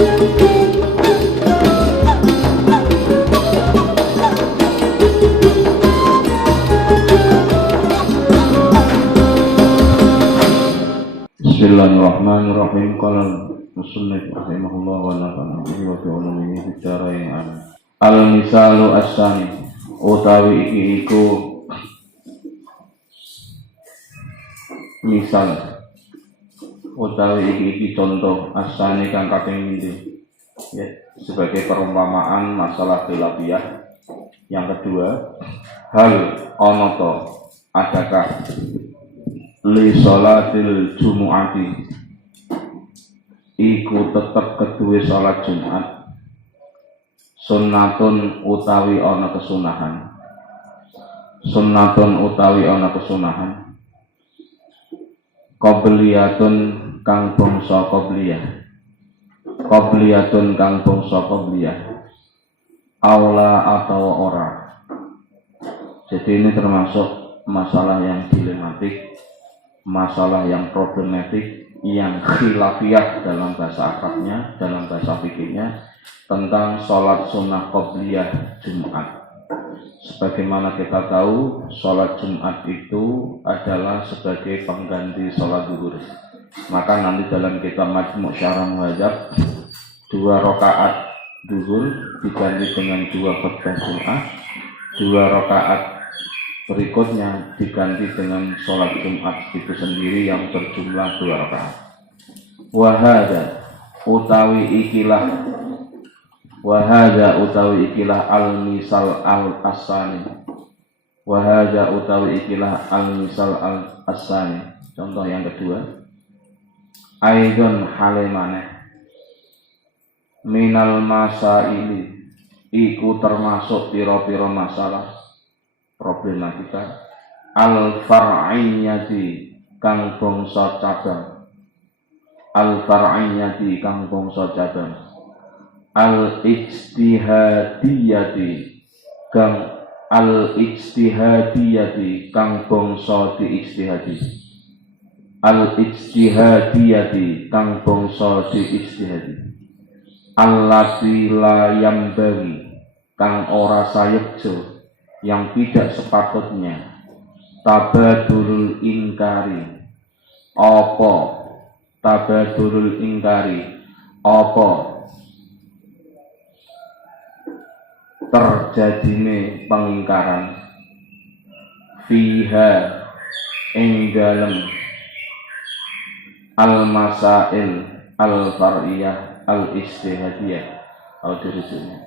Bismillahirrahmanirrahim. Qala musannif rahimahullah wa nafa'ana bihi wa bi ulumihi fid dharain amin. Al-misalu as-sani utawi iki iku misal utawi iki contoh as-sani kang kaping endi ya, sebagai perumpamaan masalah khilafiyah. Yang kedua, hal ana to adakah li sholatil jumu'ati iku tetep kedue sholat Jumat sunnatun utawi ana kesunahan, sunnatun utawi ana kesunahan, qobliyatun kang bangsa qobliyah, qobliyatun kang bangsa qobliyah, aula atau ora. Jadi ini termasuk masalah yang dilematik, masalah yang problematik, yang khilafiyah dalam bahasa Arabnya, dalam bahasa fikihnya, tentang sholat sunnah qobliyah Jumat. Sebagaimana kita tahu, sholat Jumat itu adalah sebagai pengganti sholat zuhur. Maka nanti dalam kitab Majmu' Syarah Muhadzab, 2 rakaat zuhur diganti dengan 2 khutbah Jumat, 2 rakaat berikutnya diganti dengan sholat Jumat itu sendiri yang berjumlah 2 rakaat. Wahada utawi ikilah al-misal al-asani. Wahada utawi ikilah al-misal al-asani. Contoh yang kedua, aidon halimane minal masaili iku termasuk piro-piro masalah problematika al-far'iyyati kang bangsa cabang, al-far'iyyati kang bangsa cabang, al-ijtihadiyati kang al-ijtihadiyati kang bangsa diijtihadi, al-ijtihadiyati kang bangsa diijtihadi, allati la yambagi kang ora sayekjo, yang tidak sepatutnya, tabadurul ingkari apa, tabadurul ingkari apa terjadine pengingkaran, fiha ing dalem al-masail al-far'iyah al-ijtihadiyah al-dirujuknya.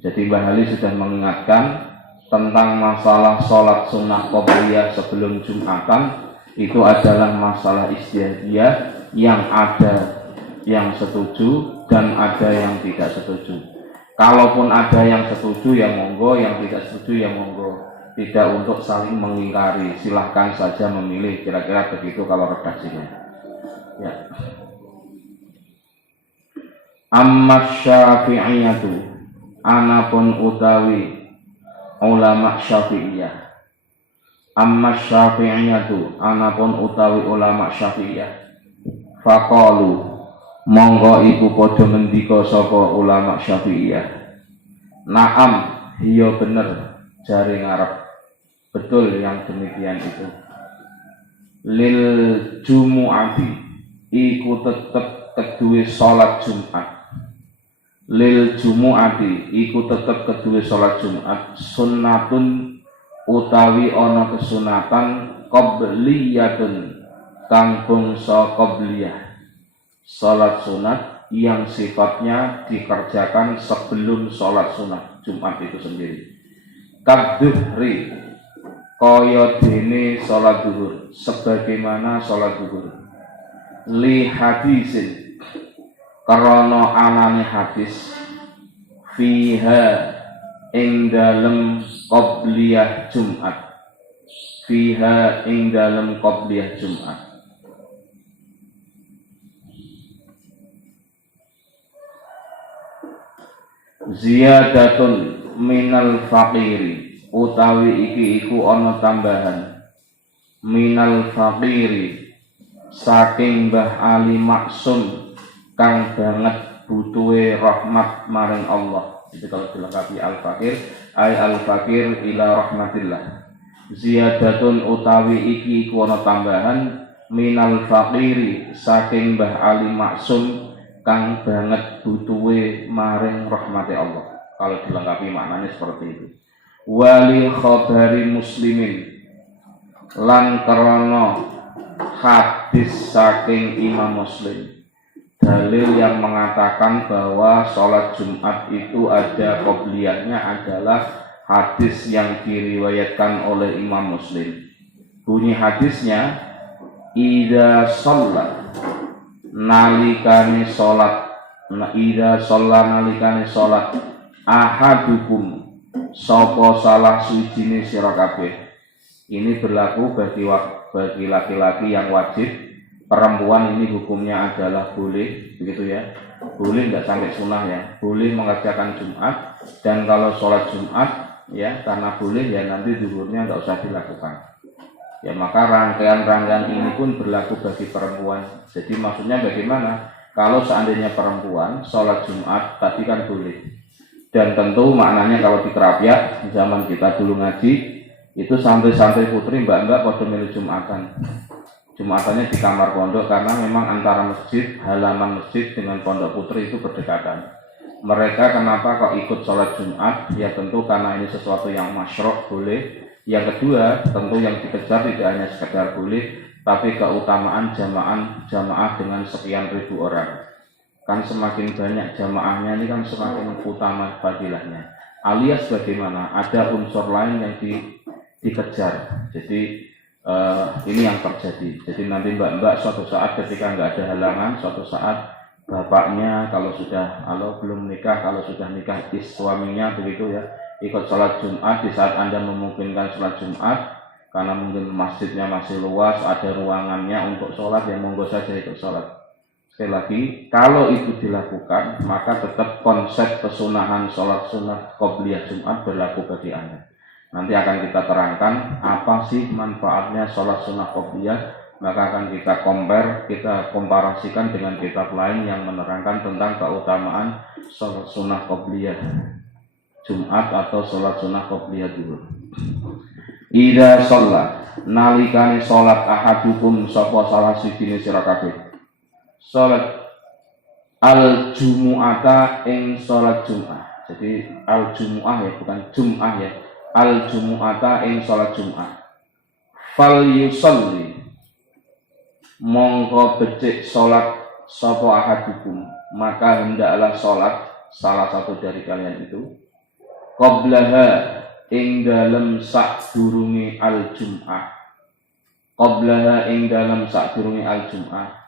Jadi Mbah Ali sudah mengingatkan tentang masalah sholat sunnah qobliyah sebelum Jumatan. Itu adalah masalah ijtihadiyah yang ada yang setuju dan ada yang tidak setuju. Kalaupun ada yang setuju ya monggo, yang tidak setuju ya monggo. Tidak untuk saling mengingkari, silahkan saja memilih, kira-kira begitu kalau redaksinya ya. Amma syafi'iyatu anapun utawi ulama Syafi'iyah, amma Syafi'iyatu anapun utawi ulama Syafi'iyah, faqalu monggo iku padha ngendika sapa ulama Syafi'iyah, na'am iya bener jare ngarep, betul yang demikian itu, lil jumu'ati iku tetep kedue salat Jumat, lil jumu'ati iku tetep kedue salat Jumat, sunnatun utawi ana kesunatan, qobliyatun kang bangsa qobliyah, salat sunat yang sifatnya dikerjakan sebelum salat sunat Jumat itu sendiri. Kadzuhri kaya dene salat zuhur, sebagaimana salat zuhur, li hadisin karana anane hadis, fiha ing dalem qobliyah Jumat, fiha ing dalem qobliyah Jumat, ziyadatun minal faqiri utawi iki iku ana tambahan, minal faqiri saking Mbah Ali Maksum kang banget butuhe rahmat maring Allah. Itu kalau dilengkapi al-fakir ay al-fakir ila rahmatillah. Ziyadatun utawi iki iku ana tambahan minal fakiri saking Mbah Ali Maksum kang banget butuhe maring rahmati Allah. Kalau dilengkapi maknanya seperti itu. Wali khabari muslimin lan krana hadis saking Imam Muslim, dalil yang mengatakan bahwa sholat Jumat itu ada qobliyahnya adalah hadis yang diriwayatkan oleh Imam Muslim. Bunyi hadisnya, idza shalla nalikane sholat, idza shalla nalikane sholat ahadukum sapa salah suwijine sira kabeh. Ini berlaku bagi laki-laki yang wajib. Perempuan ini hukumnya adalah boleh, begitu ya. Boleh tidak sampai sunnah ya. Boleh mengerjakan Jumat, dan kalau sholat Jumat ya karena boleh ya nanti zuhurnya nggak usah dilakukan. Ya maka rangkaian-rangkaian ini pun berlaku bagi perempuan. Jadi maksudnya bagaimana? Kalau seandainya perempuan sholat Jumat tadi kan boleh. Dan tentu maknanya kalau di Kerapiak zaman kita dulu ngaji itu santri-santri putri mbak-mbak pada milih Jumatan. Jumatannya di kamar pondok karena memang antara masjid, halaman masjid dengan pondok putri itu berdekatan. Mereka kenapa kok ikut sholat Jumat? Ya tentu karena ini sesuatu yang masyru' boleh. Yang kedua tentu yang dikejar tidak hanya sekedar boleh, tapi keutamaan jamaah dengan sekian ribu orang. Kan semakin banyak jamaahnya ini kan semakin utama fadilahnya. Alias bagaimana? Ada unsur lain yang dikejar. Jadi ini yang terjadi. Jadi nanti mbak-mbak suatu saat ketika nggak ada halangan, suatu saat bapaknya kalau belum nikah, kalau sudah nikah suaminya begitu ya, ikut sholat Jumat di saat Anda memungkinkan sholat Jumat karena mungkin masjidnya masih luas, ada ruangannya untuk sholat, ya monggo saja ikut sholat. Sekali lagi, kalau itu dilakukan maka tetap konsep kesunahan sholat sunnah qobliyah Jumat berlaku bagi Anda. Nanti akan kita terangkan apa sih manfaatnya sholat sunnah qobliyah, maka akan kita komparasikan dengan kitab lain yang menerangkan tentang keutamaan sholat sunnah qobliyah Jumat atau sholat sunnah qobliyah dulu. Idza shalla nalikane sholat ahadukum sapa salah sijine sira kabeh sholat al-jumu'ata ing sholat Jum'ah. Jadi al-jumu'ah ya, bukan Jum'ah ya. Al-jumu'ata ing sholat Jum'ah. Fal yusalli mongko becik sholat sapa ahadukum, maka hendaklah sholat salah satu dari kalian itu qablaha ing dalem sadurunge al-Jum'ah. Qablaha ing dalem sadurunge al-Jum'ah.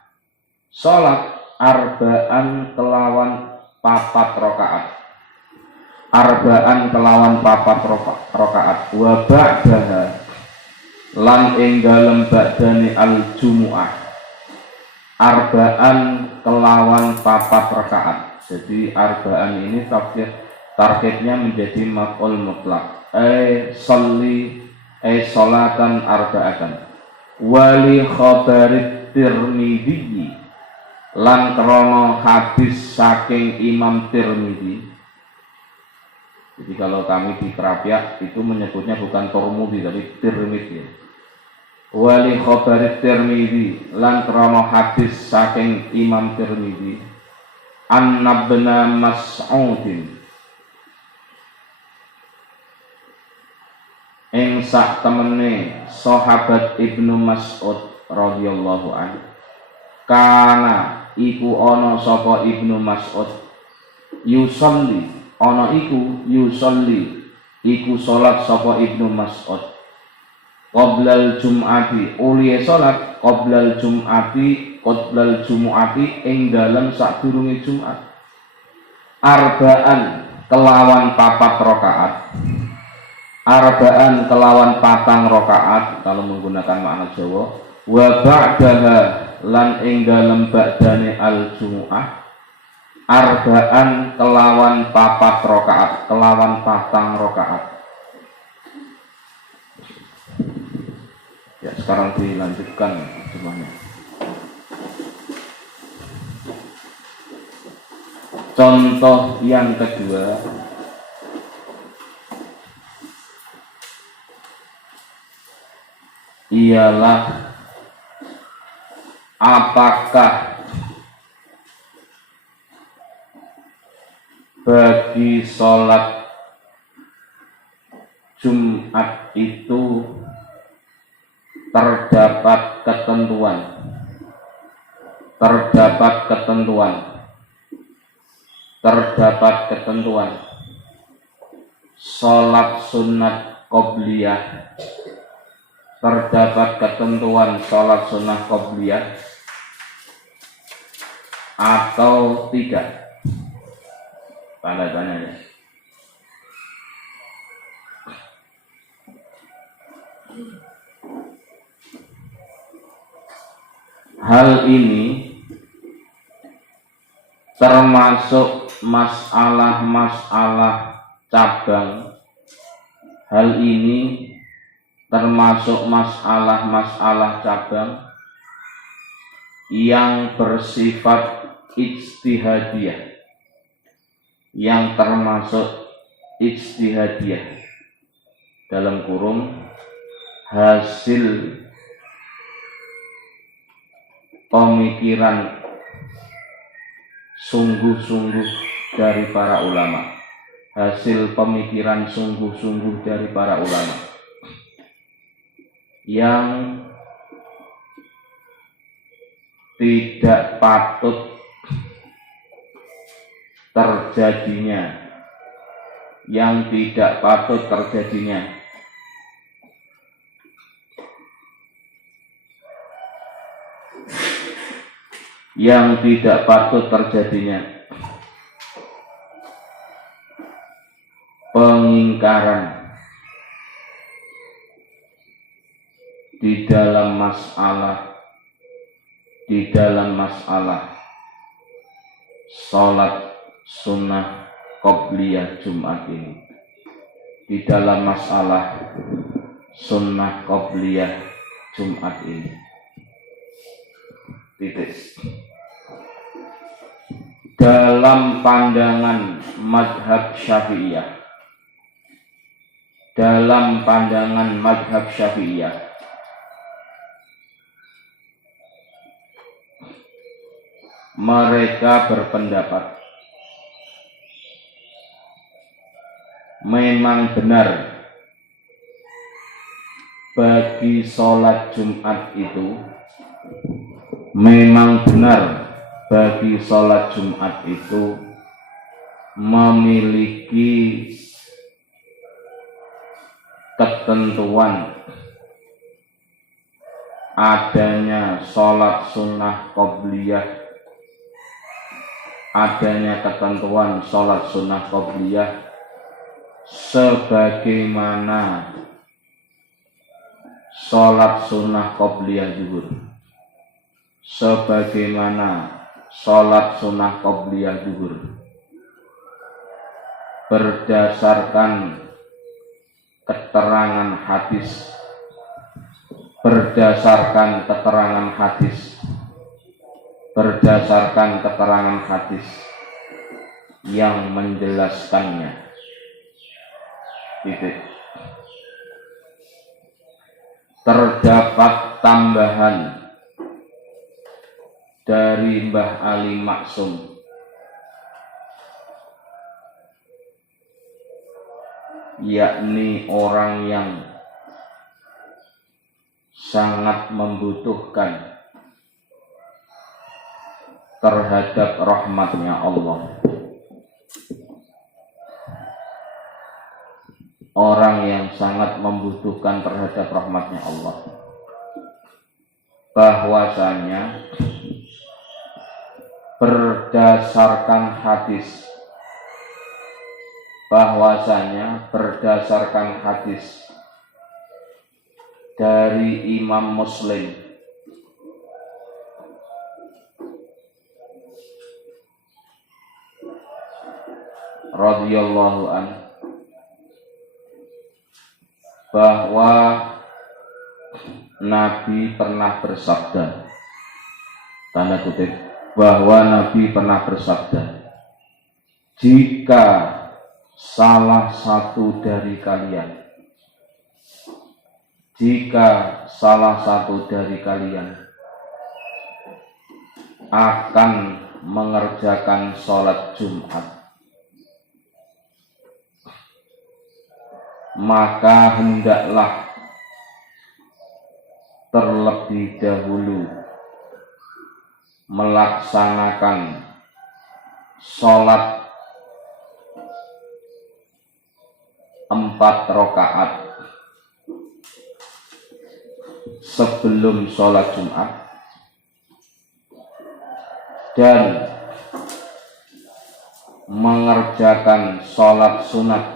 Sholat arba'an kelawan papat rakaat. Arba'an kelawan papat rakaat. Wa ba'daha lan ing dalem ba'dane al-Jumu'ah. Arba'an kelawan papat rakaat. Jadi arba'an ini targetnya menjadi maf'ul mutlak. Sholatan arba'atan. Wali khabarit Tirmidzi lan krono hadis saking Imam Tirmidzi. Jadi kalau kami di Kerapiak itu menyebutnya bukan Tirmidzi tapi Tirmidzi. Wali khabarit Tirmidzi lan krono hadis saking Imam Tirmidzi. Anna ibn Mas'udin ing sak temene sahabat Ibnu Mas'ud radhiyallahu anhu kana iku ana sapa Ibnu Mas'ud yusolli ana iku salat sapa Ibnu Mas'ud qoblal jum'ati uliye salat qoblal jum'ati ing dalem sadurunge Jumat arba'an kelawan papat rakaat. Arba'an kelawan patang rakaat kalau menggunakan makna Jawa. Wa ba'daha lan ing dalem ba'dane al-Jumu'ah arba'an kelawan papat rakaat, kelawan patang rakaat. Ya, sekarang dilanjutkan jumlahnya. Contoh yang kedua, ialah apakah bagi sholat Jumat itu terdapat ketentuan sholat sunat qobliyah, terdapat ketentuan sholat sunnah qobliyah atau tidak? Tanda tanyanya. Hal ini termasuk masalah-masalah cabang. Hal ini termasuk masalah-masalah cabang yang bersifat ijtihadiyah, yang termasuk ijtihadiyah dalam kurung hasil pemikiran sungguh-sungguh dari para ulama, yang tidak patut terjadinya, pengingkaran di dalam masalah sholat sunnah qobliyah Jumat ini, di dalam masalah sunnah qobliyah Jumat ini. Titik. Dalam pandangan mazhab Syafi'iyah, mereka berpendapat memang benar bagi sholat Jumat itu memiliki ketentuan adanya sholat sunnah qobliyah, sebagaimana sholat sunnah qobliyah zuhur, berdasarkan keterangan hadis yang menjelaskannya. Titik. Terdapat tambahan dari Mbah Ali Maksum, yakni orang yang sangat membutuhkan terhadap rahmatnya Allah, bahwasanya berdasarkan hadis dari Imam Muslim radhiyallahu anhu, bahwa Nabi pernah bersabda, tanda kutip, bahwa Nabi pernah bersabda, jika salah satu dari kalian akan mengerjakan sholat Jumat, maka hendaklah terlebih dahulu melaksanakan sholat 4 rakaat sebelum sholat Jumat, dan mengerjakan sholat sunat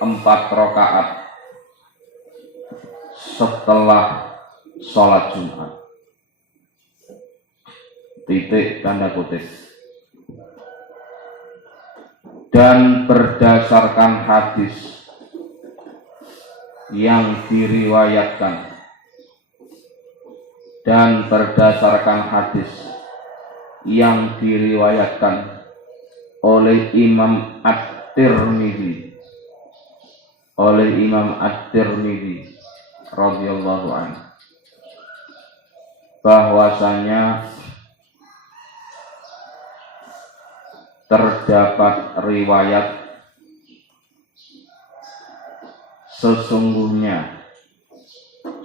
empat rakaat setelah sholat Jumat. Titik tanda kutip. Dan berdasarkan hadis yang diriwayatkan oleh Imam At-Tirmidzi radhiyallahu anhu, bahwasanya terdapat riwayat sesungguhnya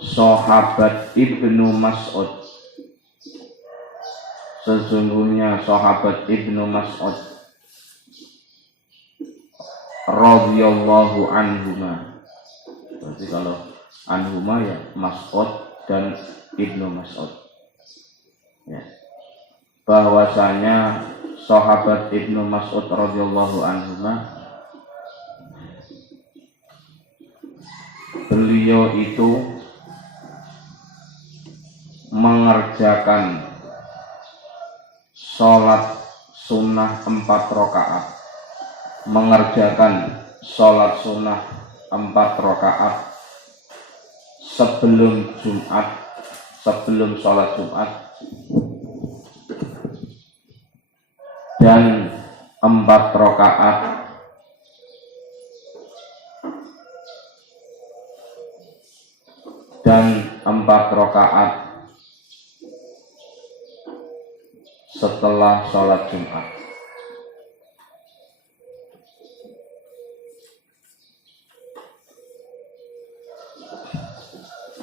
sahabat Ibnu Mas'ud radhiyallahu anhuma. Berarti kalau anhuma ya Mas'ud dan Ibnu Mas'ud. Ya. Bahwasanya sahabat Ibnu Mas'ud radhiyallahu anhuma, beliau itu mengerjakan sholat sunnah 4 rakaat sebelum sholat Jumat, dan 4 rakaat setelah sholat Jumat.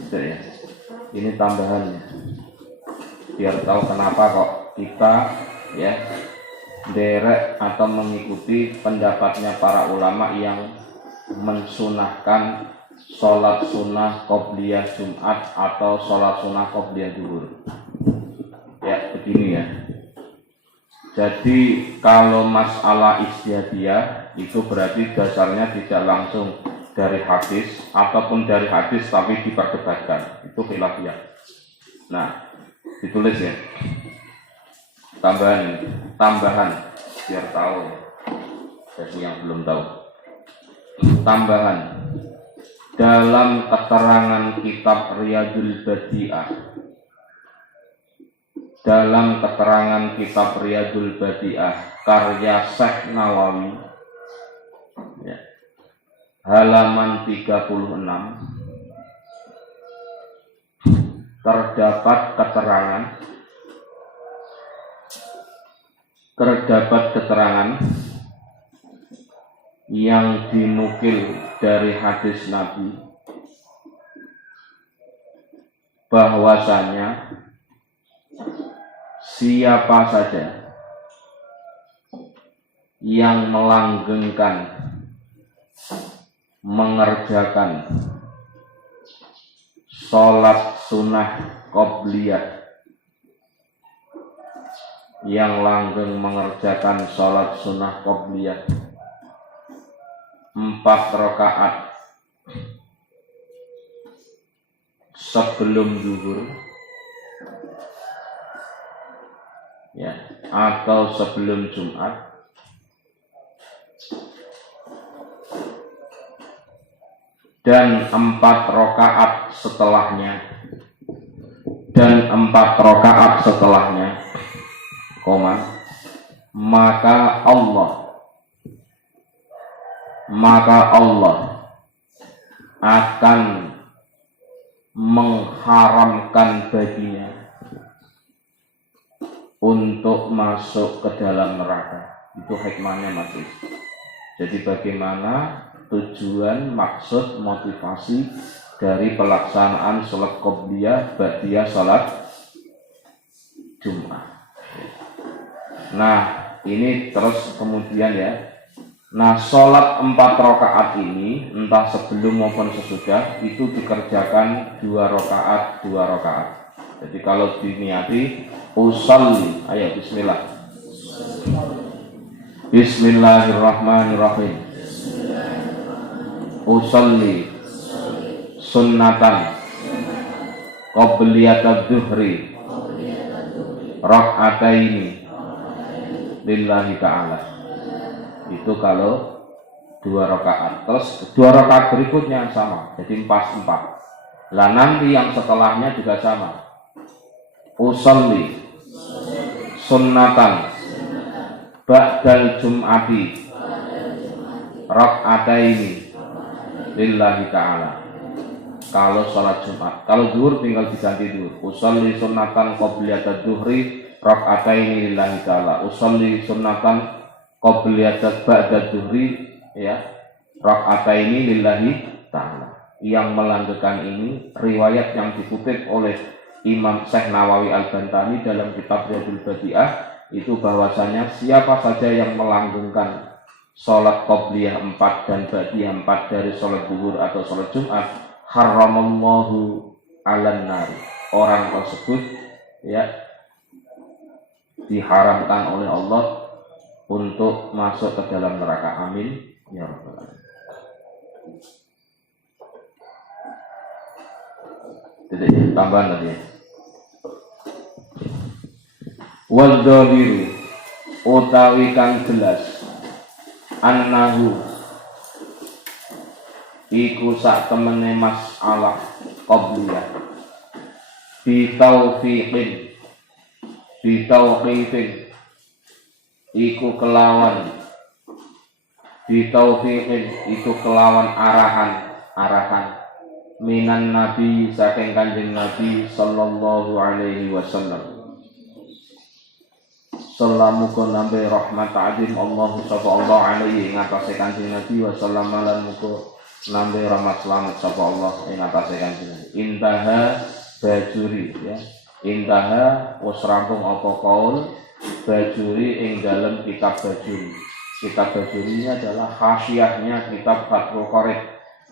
Gitu ya. Ini tambahannya, biar tahu kenapa kok kita ya derek atau mengikuti pendapatnya para ulama yang mensunahkan sholat sunnah qobliyah Jumat atau sholat sunnah qobliyah zuhur. Ya begini ya. Jadi kalau masalah ijtihadiyah itu berarti dasarnya tidak langsung dari hadis ataupun dari hadis tapi diperdebatkan, itu khilafiyah. Nah, ditulis ya. Tambahan biar tahu bagi yang belum tahu. Tambahan dalam keterangan kitab Riyadul Badi'ah karya Syekh Nawawi ya, halaman 36 terdapat keterangan yang dinukil dari hadis Nabi bahwasanya siapa saja yang melanggengkan mengerjakan sholat sunnah qobliyah, yang langgeng mengerjakan sholat sunnah qobliyah 4 rakaat sebelum zuhur ya, atau sebelum Jumat, dan 4 rakaat setelahnya, dan 4 rakaat setelahnya, maka Allah akan mengharamkan baginya untuk masuk ke dalam neraka. Itu hikmahnya masih. Jadi bagaimana tujuan, maksud, motivasi dari pelaksanaan sholat qobliyah ba'diyah sholat Jumat. Nah, ini terus kemudian ya. Nah, sholat 4 rakaat ini entah sebelum maupun sesudah itu dikerjakan 2 rakaat. Jadi kalau diniati usolli, ayo bismillah. Bismillahirrahmanirrahim. Usolli sunnatan qobliyatadz zuhri rak'ataini lillahi ta'ala. Itu kalau 2 rakaat. Terus 2 rakaat berikutnya sama, jadi 4. Lah nanti yang setelahnya juga sama. Usolli sunnatan ba'dal jum'ati rak'ataini lillahi ta'ala. Kalau sholat Jumat, kalau zuhur tinggal diganti zuhur. Usolli sunnatan qobliyatadz zuhri rak'ataini lillahi ta'ala. Usolli sunnatan qobliyatadz ba'dadz zuhri ya rak'ataini lillahi ta'ala. Yang melanjutkan ini riwayat yang dikutip oleh Imam Syekh Nawawi Al-Bantani dalam kitab Riyadul Badi'ah itu bahwasanya siapa saja yang melanggengkan sholat qobliyah 4 dan ba'diyah 4 dari sholat zuhur atau sholat Jumat, haramallahu 'alan nar. Orang tersebut ya diharamkan oleh Allah untuk masuk ke dalam neraka. Amin ya rabbal alamin. Jadi tambahan tadi ya. Wadzahiru utawi kang jelas annahu iku sak temene masalah qobliyah bitaufiqin iku kelawan arahan minan nabi saking kanjeng Nabi sallallahu alaihi wasallam. Salamuka nambe rahmat adim Allah sapa Allah alaihi ngatasi kanjeng Nabi wasallam lan muka nambe rahmat selamat sapa Allah ing atase kanjeng. Intaha Bajuri ya. Intaha wis rampung apa kaul Bajuri ing dalam kitab Bajuri. Kitab Bajuri ini adalah khasiatnya kitab Fathul Qorib.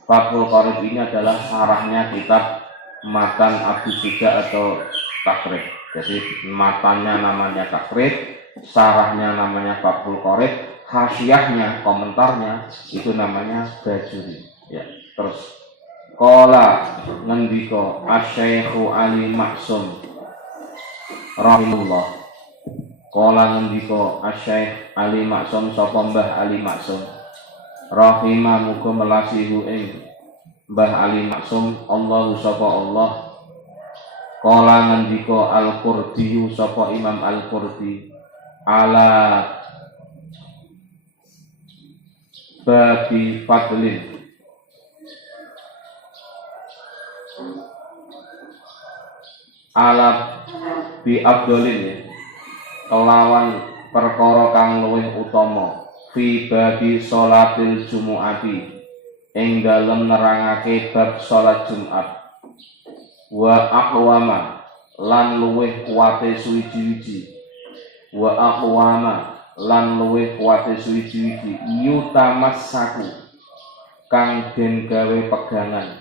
Fathul Qorib ini adalah sarahnya kitab Matan Abu Suja atau Takrib. Jadi matanya namanya Takrib, sarahnya namanya Fathul Qorib, khasiatnya komentarnya itu namanya Bajuri. Ya, terus qala ngendika Asy-Syaikhu Ali Maksum rahimahullah. Qala ngendika Asy-Syaikh Ali Maksum sapa Mbah Ali Maksum rahimah muga melasihu ing Mbah Ali Maksum Allahu sapa Allah. Qala ngendika Al-Qurdi sapa Imam Al-Qurdi ala babi fadlin ala bi abdolin ya kelawan perkara kang luwih utama fi babi sholatil jumu'ati ing dalem nerangake bab salat Jumat wa aqwama lan luwih kuwate suwiji-wiji wa aqwama lan luwih kuwate suwiji-wiji yutamassaku kang den gawe pegangan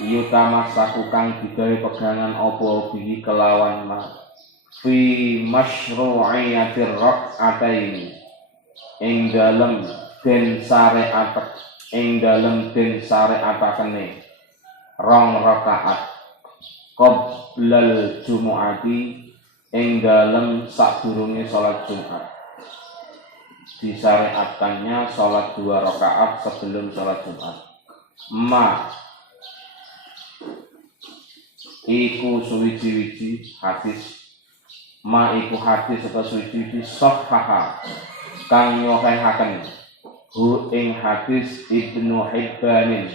yutamassaku kang digawe pegangan apa bihi kelawan ma fi masyru'iyatir rak'ataini ing dalem den syariatakene rong rakaat qoblal jumu'ati ing dalem sadurunge salat Jumat. Disyariatkannya salat 2 rakaat sebelum salat Jumat. iku suwiji-wiji hadis ma iku hadis atau suwiji-wiji sahhaha kang nyohehaken hu ing hadis Ibnu Hibbanin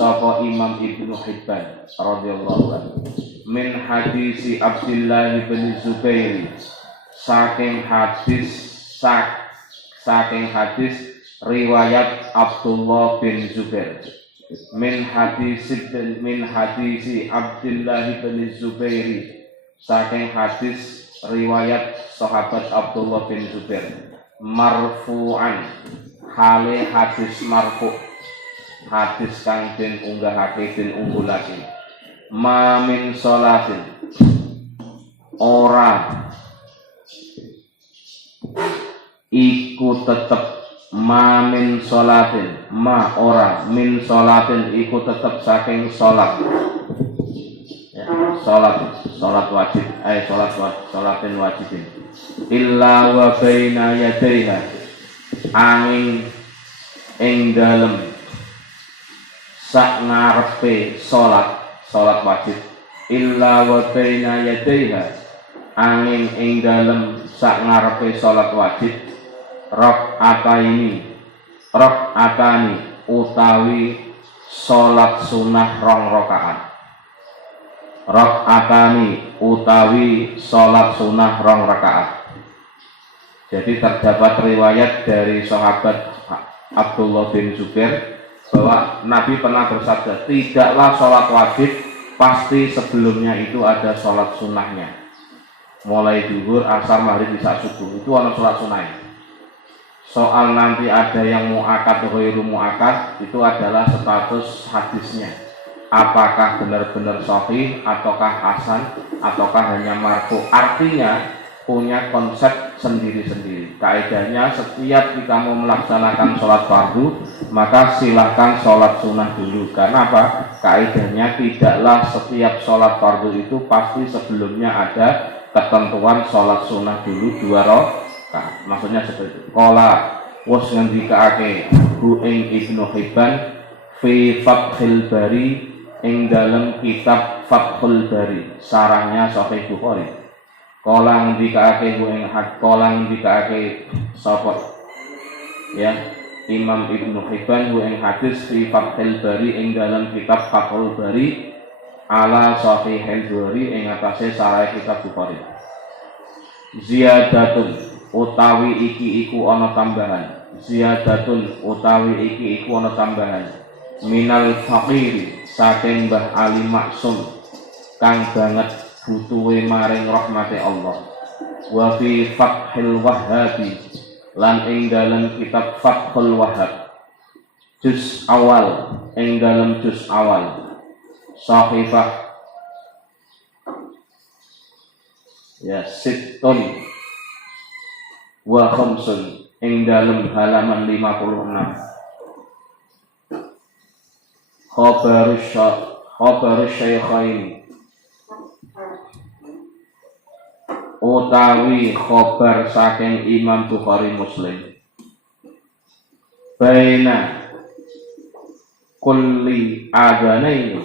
sapa Imam Ibnu Hibban radhiyallahu anhu min hadisi Abdullah bin Zubair saking hadis riwayat Abdullah bin Zubair min hadisi Abdullah bin Zubair saking hadis riwayat sahabat Abdullah bin Zubair marfu'an hale hadis marfu' hadis kang den unggahake den unggulake ma min sholatin ora iku tetep ma min sholatin ma ora min sholatin iku tetep saking sholat ya, sholat wajib sholatin wajibin illa wa baina yadaiha angin ing dalem sak ngarepe sholat wajib illa wa baina yadaiha angin ing dalem sak ngarepe sholat wajib rakaatani utawi sholat sunah rong rakaat rakaatani utawi sholat sunah rong rakaat. Jadi terdapat riwayat dari sahabat Abdullah bin Zubair bahwa Nabi pernah bersabda, tidaklah sholat wajib pasti sebelumnya itu ada sholat sunnahnya. Mulai zuhur, asar, maghrib, isya, subuh itu ada sholat sunnahnya. Soal nanti ada yang mu'akad atau ghairu mu'akad itu adalah status hadisnya. Apakah benar-benar sahih ataukah hasan ataukah hanya marfu. Artinya punya konsep sendiri-sendiri. Kaidahnya setiap kita mau melaksanakan sholat fardu maka silakan sholat sunnah dulu. Karena apa? Kaidahnya tidaklah setiap sholat fardu itu pasti sebelumnya ada ketentuan sholat sunnah dulu 2 rakaat. Maksudnya seperti itu. Qala was ngendikaake hu ing Ibnu Hibban fi Fathil Bari ing dalam kitab Fathul Bari sarahnya Sahih Bukhari. Kolang dikaake ing kolang dikaake sapa ya Imam Ibnu Hibban ing hadis fi Fathul Bari ing dalam kitab Fathul Bari ala Sahih Bukhari ing atase sarah kitab Bukhari. Ziyadatun utawi iki iku ana tambahan. Ziyadatun utawi iki iku ana tambahan. Minal faqir saking Mbah Ali Maksum kang banget butuhe maring rahmate Allah. Wa fi Fathil Wahhabi lan ing dalam kitab Fathul Wahhab juz awal ing dalam juz awal sahifah ya sittun wa khamsun ing dalam halaman 56 khabarus syaikhain utawi khobar saking Imam Bukhari Muslim baina kulli adanaini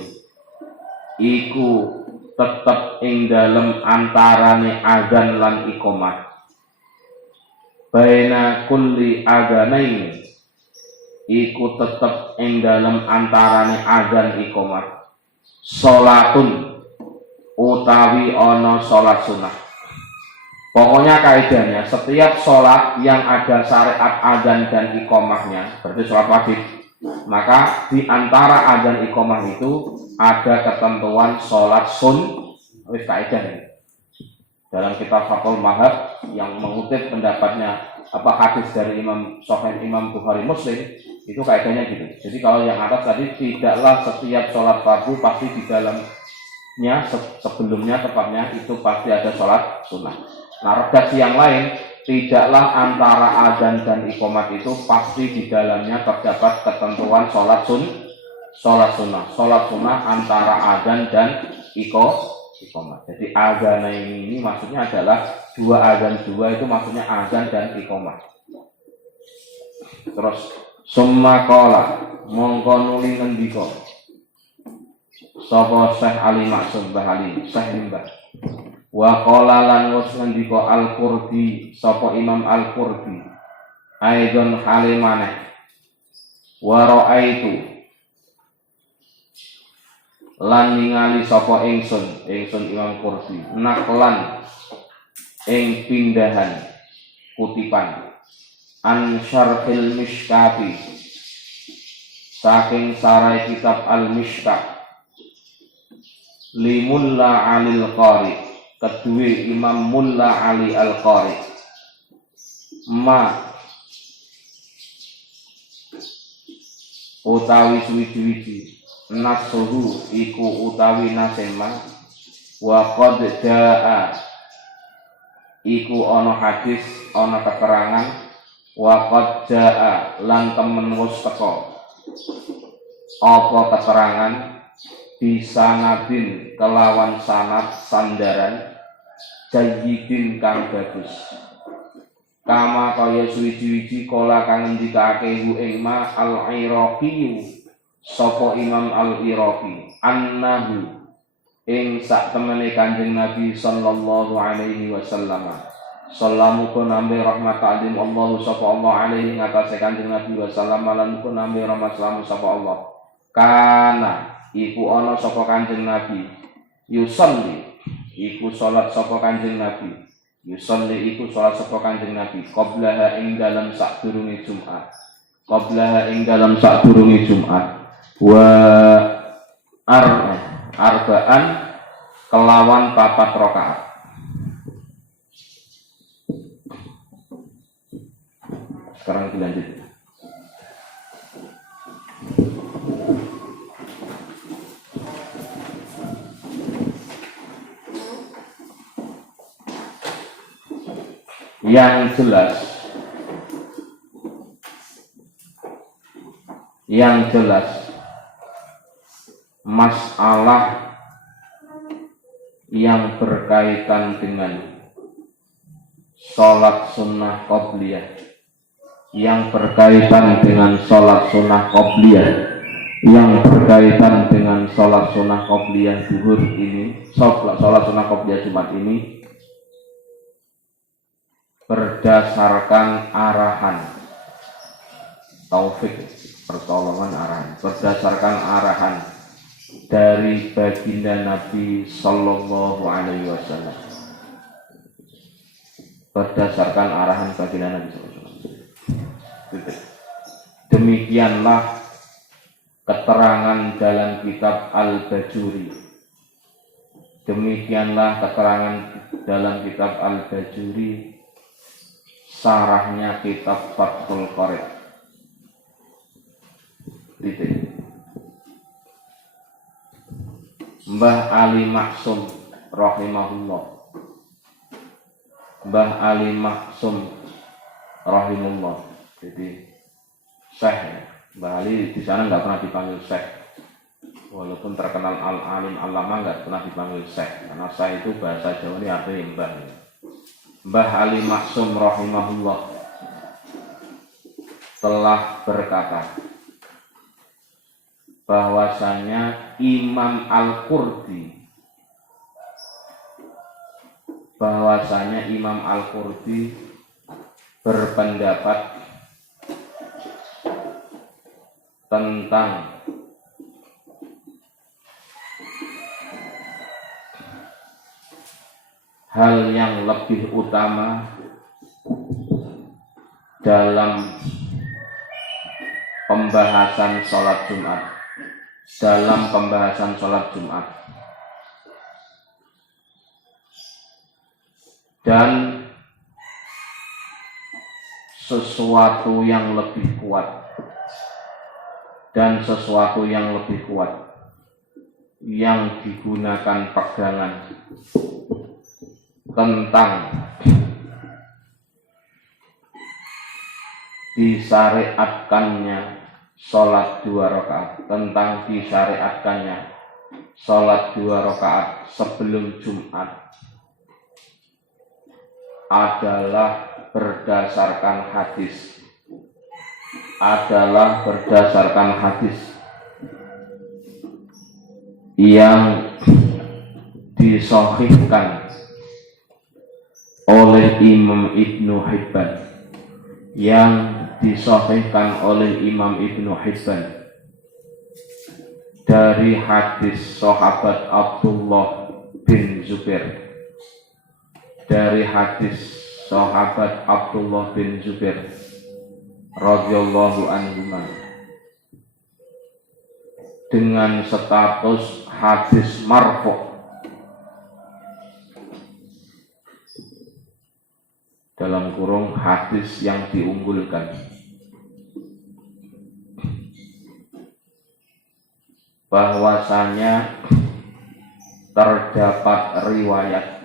iku tetep ing dalem antarane azan lan iqamah baina kulli adanaini iku tetep ing dalem antarane azan iqamah salatun utawi ana salat sunah. Pokoknya kaidahnya setiap sholat yang ada syariat adzan dan iqamahnya berarti sholat wajib, maka di antara adzan iqamah itu ada ketentuan sholat wis kaidahnya. Dalam kitab Fathul Wahhab yang mengutip pendapatnya hadis dari Imam Bukhari Muslim itu kaidahnya gitu. Jadi kalau yang atas tadi tidaklah setiap sholat fardu pasti di dalamnya sebelumnya tepatnya itu pasti ada sholat sunnah. Nah, redaksi yang lain tidaklah antara azan dan iqamat itu pasti di dalamnya terdapat ketentuan sholat sunnah. Sholat sunnah antara azan dan iqamat. Jadi azan ini maksudnya adalah dua azan itu maksudnya azan dan iqamat. Terus summa qala mongko nuli ngendika sapa Syekh Ali Maksum Mbah Ali Syekh Mbah. Wa qala lan ngendika Al-Qurdi sapa Imam Al-Qurdi aidon halimaneh wa raaitu lan ningali sapa ingsun Imam Qurdi naklan ing pindahan kutipan an syarhil mishkati saking sarai kitab al-mishkat li Mulla Alil Qari kedua Imam Mulla Ali Al-Qari ma utawi suwi-suwi nasuhu iku utawi nasema wa qad jaa iku ana hadis ana keterangan wa qad jaa lan temen wis teka apa keterangan bisanadin kelawan sanad sandaran jayyidin kang bagus kama kaya suwi-suwi kala kang ngendikake ing ma al-Iraqi sapa Imam al-Iraqi annahu ing sak temene Kanjeng Nabi sallallahu alaihi wasallam sallamu kunambe rahmat alim Allah sapa Allah alaihi ngatasé Kanjeng Nabi wasallam lan kunambe rahmat salam sapa Allah kana iku ana sapa Kanjeng Nabi yusolli iku salat sapa Kanjeng Nabi yusolli iku salat sapa Kanjeng Nabi qablaha ing dalem sadurunge Jumat qablaha ing dalem sadurunge Jumat wa arba'an kelawan 4 rakaat. Sekarang dilanjut. Yang jelas masalah yang berkaitan dengan sholat sunnah qobliyah yang berkaitan dengan sholat sunnah qobliyah yang berkaitan dengan sholat sunnah qobliyah zuhur ini sholat sunnah qobliyah Jumat ini berdasarkan arahan taufik pertolongan arahan berdasarkan arahan dari baginda Nabi sallallahu alaihi wasallam berdasarkan arahan baginda Nabi sallallahu alaihi wasallam. Demikianlah keterangan dalam kitab Al-Bajuri. Demikianlah keterangan dalam kitab Al-Bajuri, sarahnya kitab Fathul Qorib. Mbah Ali Maksum rahimahullah. Mbah Ali Maksum rahimahullah. Jadi Syekh, Mbah Ali di sana nggak pernah dipanggil Syekh. Walaupun terkenal al-alim alama nggak pernah dipanggil Syekh. Karena Syekh itu bahasa Jawa ini artinya Mbah. Mbah Ali Maksum rahimahullah telah berkata bahwasanya Imam Al-Qurdi berpendapat tentang hal yang lebih utama dalam pembahasan sholat Jumat. Dan sesuatu yang lebih kuat yang digunakan pegangan tentang disyariatkannya sholat 2 rakaat sebelum Jumat adalah berdasarkan hadis yang disahihkan oleh Imam Ibnu Hibban, yang disahihkan oleh Imam Ibnu Hibban dari hadis sahabat Abdullah bin Zubair, dari hadis sahabat Abdullah bin Zubair radhiyallahu anhuma, dengan status hadis marfu', dalam kurung hadis yang diunggulkan, bahwasanya terdapat riwayat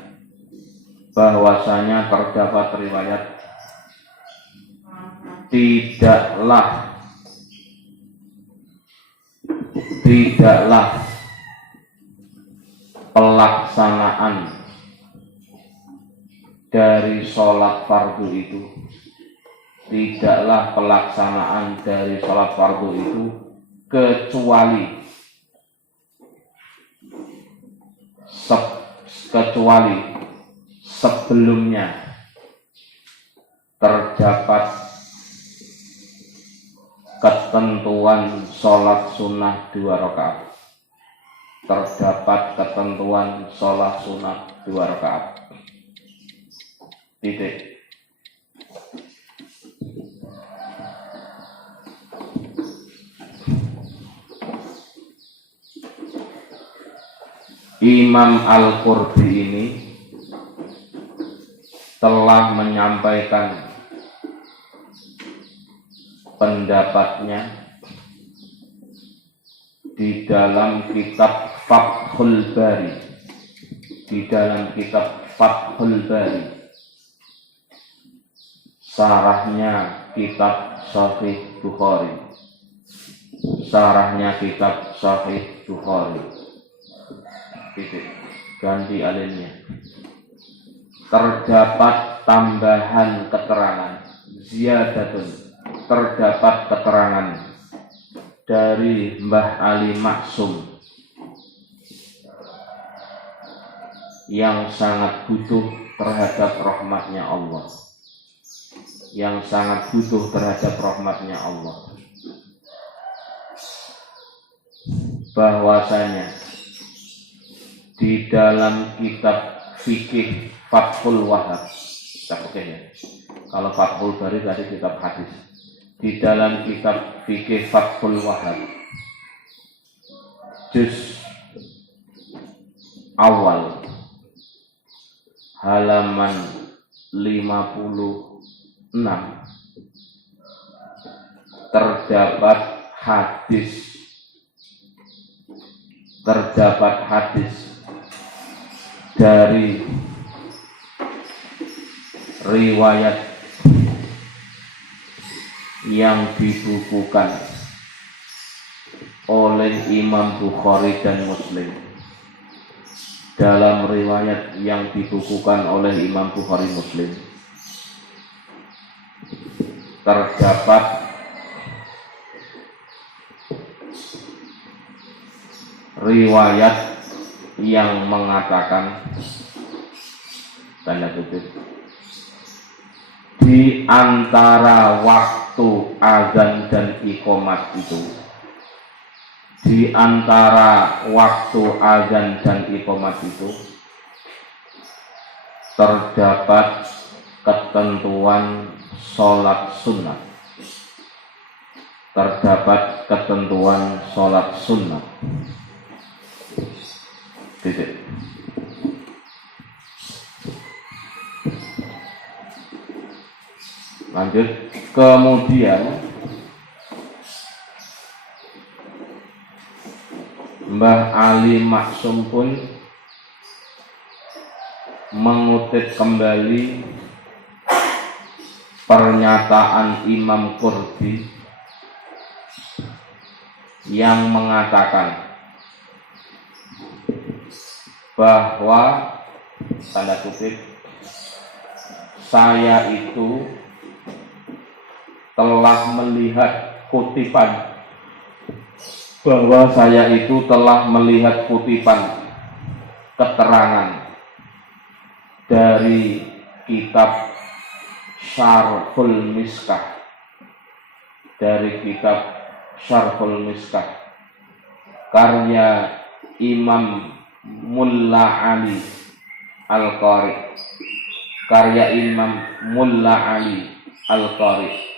tidaklah pelaksanaan dari sholat fardu itu, tidaklah pelaksanaan dari sholat fardu itu kecuali sebelumnya terdapat ketentuan sholat sunnah 2 rakaat. Terdapat ketentuan sholat sunnah 2 rakaat. Titik. Imam Al-Qurtubi ini telah menyampaikan pendapatnya di dalam kitab Fathul Bari, sarahnya kitab Sahih Bukhari, ganti alinnya. Terdapat tambahan keterangan, ziyadatun, terdapat keterangan dari Mbah Ali Maksum yang sangat butuh terhadap rahmatnya Allah, bahwasanya di dalam kitab fikih Fathul Wahhab, kalau Fathul Bari tadi kitab hadis, di dalam kitab fikih Fathul Wahhab juz awal halaman 56 terdapat hadis dari riwayat yang dibukukan oleh Imam Bukhari dan Muslim. Dalam riwayat yang dibukukan oleh Imam Bukhari Muslim terdapat riwayat yang mengatakan, tanda kutip, di antara waktu azan dan iqomat itu, terdapat ketentuan sholat sunnah. Titik. Lanjut, kemudian Mbah Ali Maksum pun mengutip kembali pernyataan Imam Qurtubi yang mengatakan bahwa, tanda kutip, saya itu telah melihat kutipan bahwa saya itu telah melihat kutipan keterangan dari kitab Syarhul Miskah, dari kitab Syarhul Miskah karya Imam Mulla Ali Al-Qari, karya Imam Mulla Ali Al-Qari.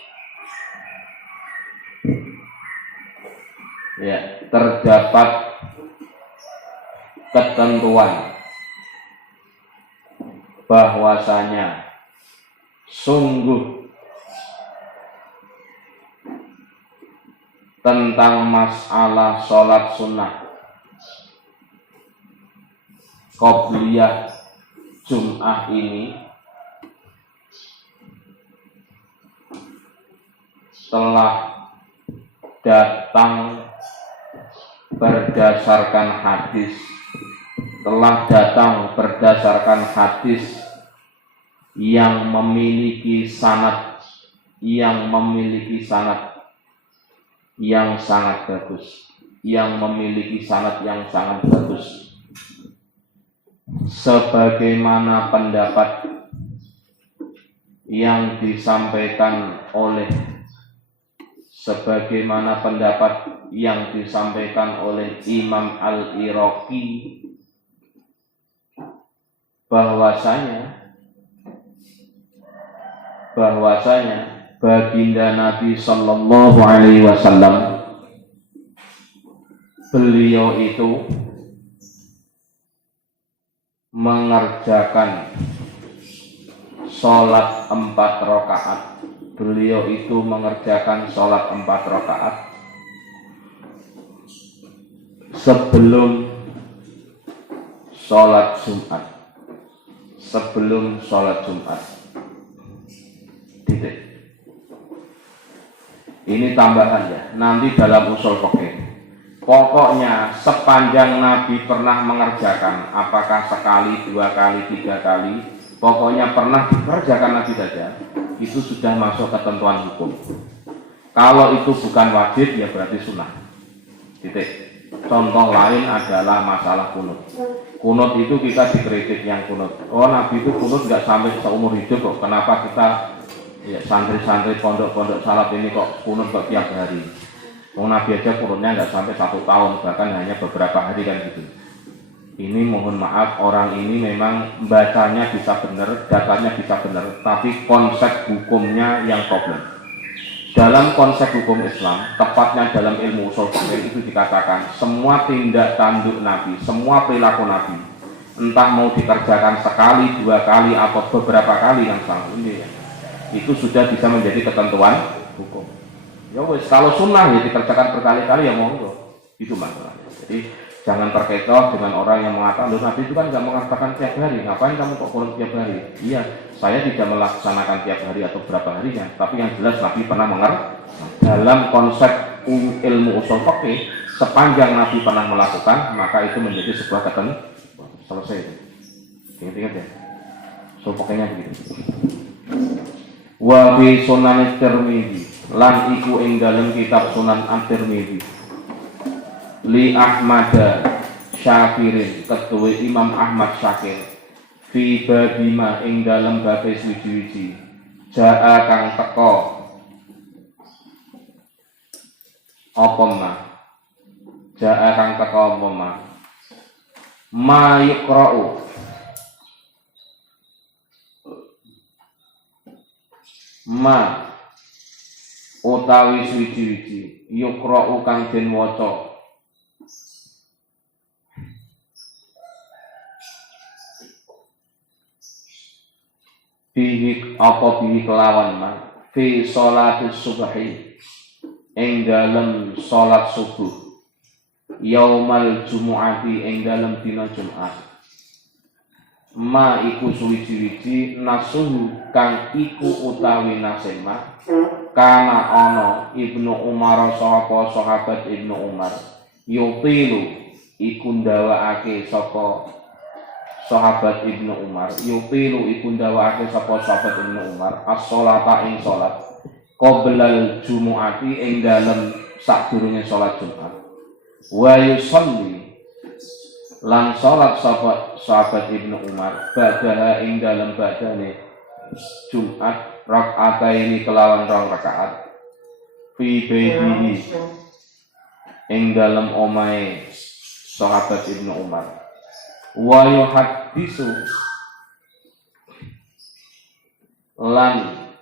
Ya, terdapat ketentuan bahwasanya sungguh tentang masalah sholat sunnah qobliyah Jum'ah ini telah datang berdasarkan hadis, yang memiliki sanad yang sangat bagus, sebagaimana pendapat yang disampaikan oleh Imam Al-Iraqi, bahwasanya baginda Nabi Sallallahu Alaihi Wasallam beliau itu mengerjakan sholat 4 rakaat. Sebelum sholat Jumat. Titik. Ini tambahan ya, nanti dalam usul fikih. Pokoknya sepanjang Nabi pernah mengerjakan, apakah sekali, 2 kali, 3 kali, pokoknya pernah dikerjakan Nabi saja, itu sudah masuk ketentuan hukum. Kalau itu bukan wajib, ya berarti sunnah. Titik. Contoh lain adalah masalah kunut. Kunut itu kita dikritik yang kunut. Oh, Nabi itu kunut nggak sampai seumur hidup kok. Kenapa kita santri-santri pondok-pondok salaf ini kok kunut kok tiap hari? Nabi aja kunutnya nggak sampai 1 tahun, bahkan hanya beberapa hari kan gitu. Ini mohon maaf, orang ini memang bacanya bisa benar, datanya bisa benar, tapi konsep hukumnya yang problem. Dalam konsep hukum Islam, tepatnya dalam ilmu usul fikih itu dikatakan semua tindak tanduk Nabi, semua perilaku Nabi, entah mau dikerjakan sekali, 2 kali atau beberapa kali yang sama ini ya, itu sudah bisa menjadi ketentuan hukum. Ya wes, kalau sunnah ya dikerjakan berkali-kali ya monggo, itu masalahnya. Jadi jangan terkecoh dengan orang yang mengatakan, Nabi itu kan nggak mengatakan tiap hari, ngapain kamu kok kunut tiap hari? Iya, saya tidak melaksanakan tiap hari atau berapa harinya, tapi yang jelas Nabi pernah mengerjakan. Dalam konsep ilmu usul fikih, sepanjang Nabi pernah melakukan, maka itu menjadi sebuah ketentuan. Selesai itu. Ingat-ingat ya. Usul fikihnya begitu. Wa bi Sunan Tirmidzi, lan iku ing dalem kitab Sunan At-Tirmidzi, li Ahmad Syakirin, ketuwe Imam Ahmad Syakir, fi babima ing dalem babe suci-suci, jaa kang teko apa ma yuqra'u ma utawi suci-suci, yuqra'u kang den waca, bihi kelawan ma fi sholatis subhi ing dalem salat subuh, yaumal jumu'ati ing dalem dina Jumat, ma iku suwi-wiji nasuhu kang iku utawi nasema kana ana Ibnu Umar sahabat Ibnu Umar, yutilu iku ndawakake sapa sahabat Ibnu Umar, yutilu iku ndawakake sapa sahabat Ibnu Umar as-sholata ing salat qoblal jumu'ati ing dalem sadurunge salat Jumat, wa yusalli lan salat sahabat Ibnu Umar ba'daha ing dalem badane Jumat rakaataini kelawan 2 rakaat fi baitihi ing dalem omahe sahabat Ibnu Umar wa yuhaddisu lan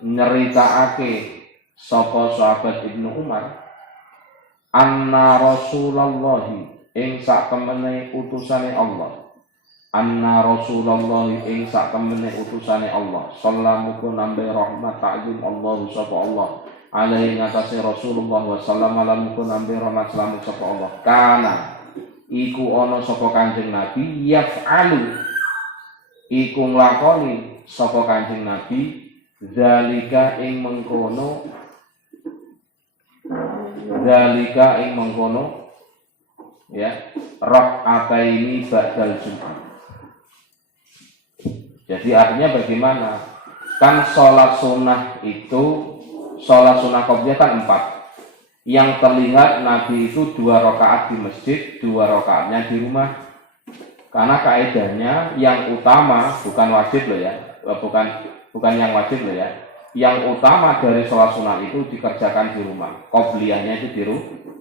nyeritakake sapa sahabat Ibnu Umar anna Rasulullah ing sak temene utusane Allah anna Rasulullah ing sak temene utusane Allah sallamuku nambe rahmat ta'zim Allah sapa Allah alaihi ngatasi Rasulullah wa sallam alamuku nambe rahmat selamat sapa Allah kana iku ana sapa Kanjeng Nabi yaf'alu iku nglakoni sapa Kanjeng Nabi zalika ing mengkono ya rakaataini ba'dal Jumat. Jadi artinya bagaimana? Kan sholat sunnah qobliyah kan 4. Yang terlihat Nabi itu 2 rakaat di masjid, 2 rakaatnya di rumah. Karena kaidahnya yang utama bukan wajib loh ya, bukan yang wajib loh ya. Yang utama dari sholat sunnah itu dikerjakan di rumah. Qobliyahnya itu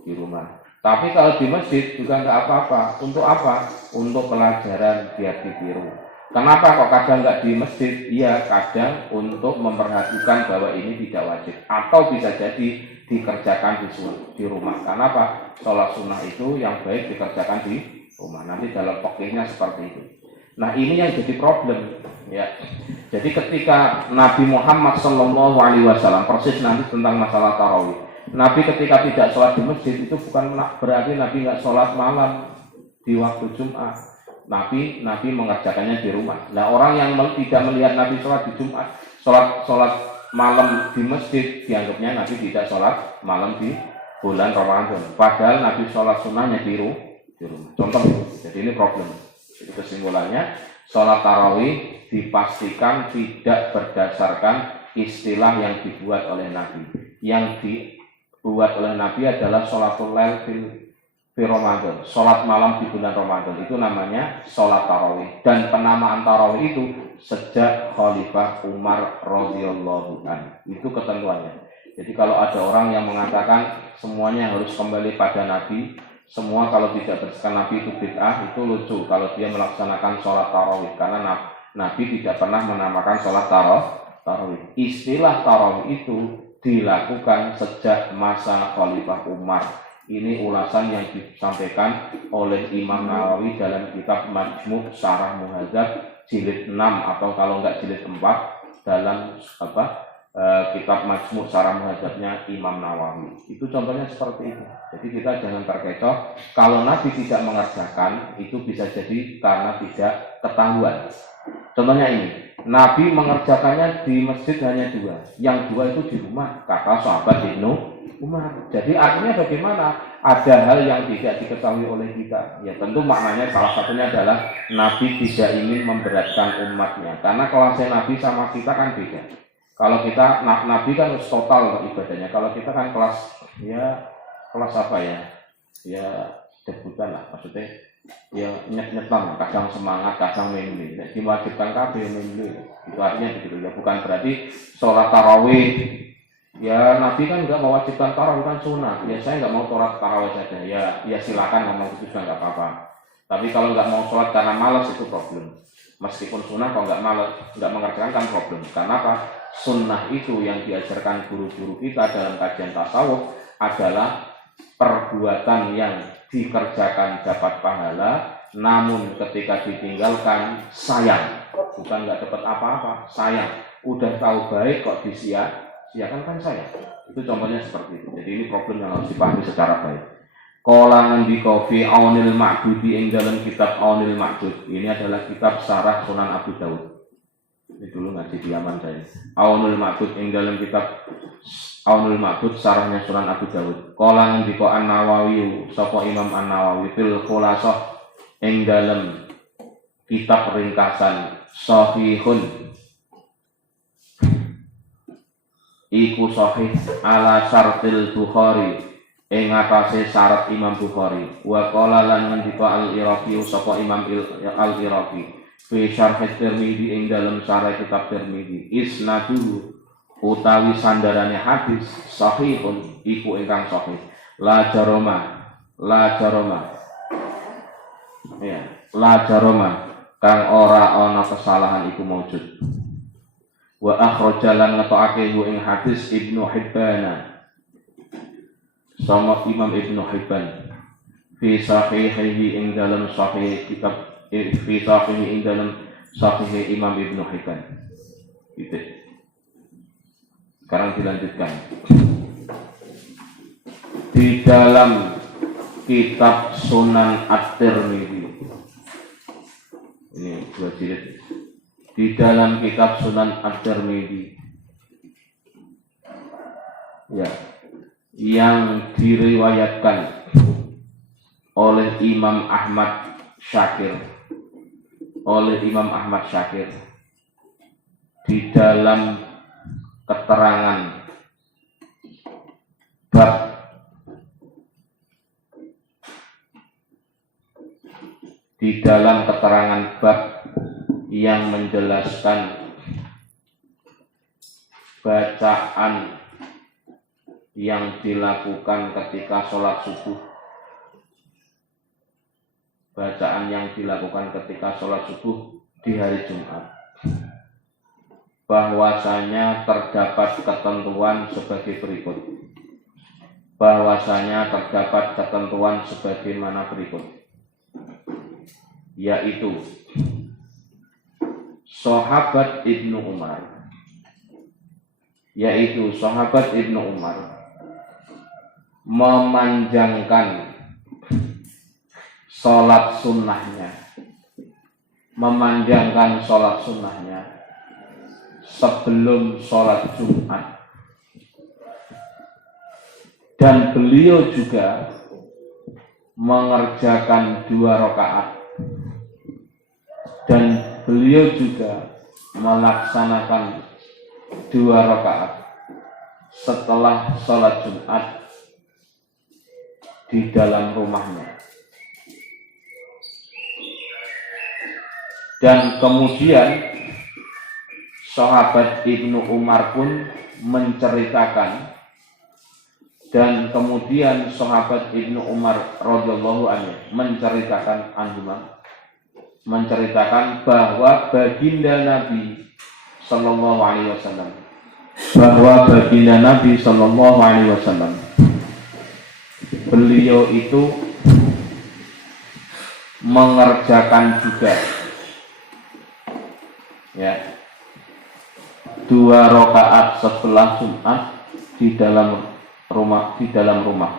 di rumah. Tapi kalau di masjid juga nggak apa-apa. Untuk apa? Untuk pelajaran biar ditiru. Kenapa kok kadang nggak di masjid? Iya, kadang untuk memperhatikan bahwa ini tidak wajib. Atau bisa jadi dikerjakan di rumah. Kenapa? Sholat sunnah itu yang baik dikerjakan di rumah. Nanti dalam fikihnya seperti itu. Nah ini yang jadi problem ya. Jadi ketika Nabi Muhammad SAW persis nanti tentang masalah tarawih. Nabi ketika tidak sholat di masjid itu bukan berarti Nabi nggak sholat malam di waktu Jumat. Nabi mengerjakannya di rumah. Nah orang yang tidak melihat Nabi sholat di Jumat, sholat malam di masjid dianggapnya Nabi tidak sholat malam di bulan Ramadan. Padahal Nabi sholat sunnahnya di rumah. Contoh itu. Jadi ini problem. Jadi kesimpulannya, sholat tarawih dipastikan tidak berdasarkan istilah yang dibuat oleh Nabi. Yang dibuat oleh Nabi adalah sholatul lail fi Ramadan, sholat malam di bulan Ramadan. Itu namanya sholat tarawih. Dan penamaan tarawih itu sejak Khalifah Umar radhiyallahu anhu. Itu ketentuannya. Jadi kalau ada orang yang mengatakan semuanya harus kembali pada Nabi, semua kalau tidak berdasarkan Nabi itu bid'ah, itu lucu kalau dia melaksanakan sholat tarawih karena Nabi tidak pernah menamakan sholat tarawih. Istilah tarawih itu dilakukan sejak masa Khalifah Umar. Ini ulasan yang disampaikan oleh Imam Nawawi dalam kitab Majmu' Syarah Muhadzab jilid 6 atau kalau enggak jilid 4 dalam kitab Majmu' Syarah Muhadzabnya Imam Nawawi. Itu contohnya seperti itu. Jadi kita jangan terkecoh kalau Nabi tidak mengerjakan itu bisa jadi karena tidak ketahuan. Contohnya ini, Nabi mengerjakannya di masjid hanya 2, yang 2 itu di rumah, kata sahabat Ibnu Umar. Jadi artinya bagaimana? Ada hal yang tidak diketahui oleh kita. Ya tentu maknanya salah satunya adalah Nabi tidak ingin memberatkan umatnya. Karena kelasnya Nabi sama kita kan beda. Kalau kita, Nabi kan total ibadahnya. Kalau kita kan kelas apa ya? Ya debutan lah, maksudnya ya nyetam, kadang semangat, kadang mimpi. Diwajibkan kabeh mimpi. Itu artinya begitu ya. Bukan berarti sholat tarawih. Ya Nabi kan nggak mewajibkan tarawih, kan sunnah. Ya saya nggak mau sholat tarawih saja. Ya silakan ngomong itu juga nggak apa-apa. Tapi kalau nggak mau sholat karena malas itu problem. Meskipun sunnah kalau nggak mengerjakan kan problem. Karena apa? Sunnah itu yang diajarkan guru-guru kita dalam kajian tasawuf adalah perbuatan yang dikerjakan dapat pahala, namun ketika ditinggalkan sayang. Bukan nggak dapat apa-apa, sayang. Udah tahu baik kok disia-siakan kan sayang. Itu contohnya seperti itu. Jadi ini problem yang harus dipahami secara baik. Qala ngendika fi Aunil Ma'budi ing dalam kitab Aunil Ma'bud. Ini adalah kitab Syarah Sunan Abu Daud. Ini dulu ngaji di Yaman saya. Aunil Ma'bud ing dalam kitab Aunil Ma'bud Syarahnya Sunan Abu Daud. Qala ngendika An-Nawawi sapa Imam An-Nawawi fil Khulasah ing dalam kitab ringkasan Sahihun iku sahih ala syartil Bukhari ing atase syarat Imam Bukhari. Wa qala lan ngendika Al-Iraqi sapa Imam Al-Iraqi fi syarh Tirmidzi ing dalam syarah kitab Tirmidzi isnadu utawi sandarane hadis sahihun iku ingkang sahih la jaroma ya la jaroma kang ora ana kesalahan iku maujud. Wa akhrajalan ngetokake ing hadis Ibnu Hibban sama Imam Ibnu Hibban fi sahihihi ing dalam sahih kitab fi sahihi ing dalam sahih Imam Ibnu Hibban. Gitu. Sekarang dilanjutkan di dalam kitab Sunan At-Tirmidzi. Ini dua jilid. Di dalam kitab Sunan At-Tirmidzi ya, yang diriwayatkan oleh Imam Ahmad Syakir di dalam keterangan bab yang menjelaskan bacaan yang dilakukan ketika sholat subuh, di hari Jumat, bahwasanya terdapat ketentuan sebagaimana berikut, yaitu sahabat Ibnu Umar memanjangkan sholat sunnahnya sebelum sholat Jumat, dan beliau juga mengerjakan 2 rakaat, dan beliau juga melaksanakan 2 rakaat setelah sholat Jumat di dalam rumahnya. Dan kemudian sahabat Ibnu Umar pun menceritakan, radhiyallahu anhu menceritakan bahwa baginda Nabi sallallahu alaihi wasallam beliau itu mengerjakan juga ya 2 rakaat setelah Jumat di dalam rumah,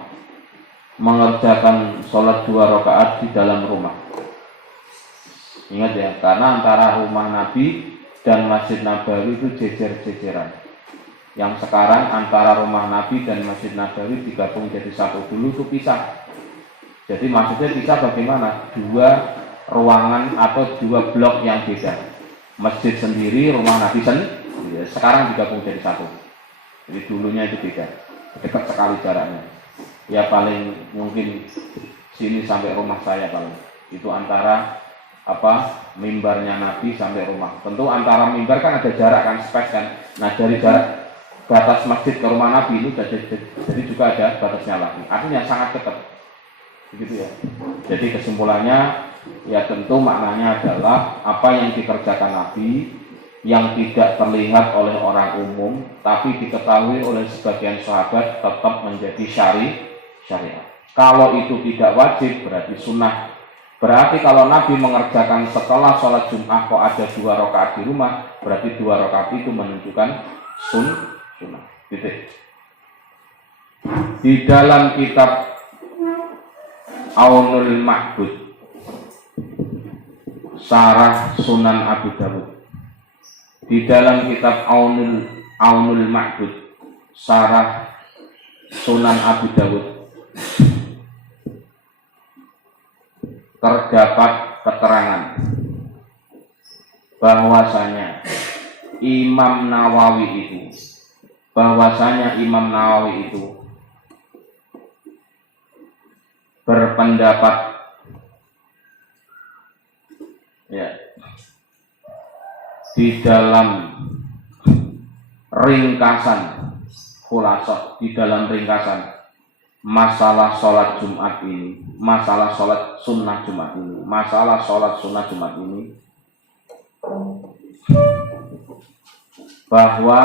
mengerjakan sholat 2 rakaat di dalam rumah. Ingat ya, karena antara rumah Nabi dan Masjid Nabawi itu jejer-jejeran. Yang sekarang antara rumah Nabi dan Masjid Nabawi digabung jadi satu, dulu itu pisah. Jadi maksudnya pisah bagaimana? 2 ruangan atau 2 blok yang beda. Masjid sendiri, rumah Nabi sendiri. Sekarang digabung jadi satu. Jadi dulunya itu beda, dekat sekali jaraknya. Ya paling mungkin sini sampai rumah saya paling. Itu antara mimbarnya Nabi sampai rumah. Tentu antara mimbar kan ada jarak kan, space kan. Nah dari jarak batas masjid ke rumah Nabi itu jadi juga ada batasnya lagi. Artinya sangat dekat. Begitu ya. Jadi kesimpulannya ya tentu maknanya adalah apa yang dikerjakan Nabi yang tidak terlihat oleh orang umum tapi diketahui oleh sebagian sahabat tetap menjadi syariat. Kalau itu tidak wajib berarti sunnah. Berarti kalau Nabi mengerjakan setelah sholat Jumat kok ada 2 rakaat di rumah, berarti 2 rakaat itu menunjukkan sunnah. Titik. Di dalam kitab Aunul Ma'bud Syarah Sunan Abu Dawud, di dalam kitab Aunul Ma'bud Syarah Sunan Abu Dawud terdapat keterangan bahwasanya Imam Nawawi itu berpendapat ya di dalam ringkasan khulasah, di dalam ringkasan masalah sholat Jumat ini, masalah sholat sunnah Jumat ini, masalah sholat sunnah Jumat ini, bahwa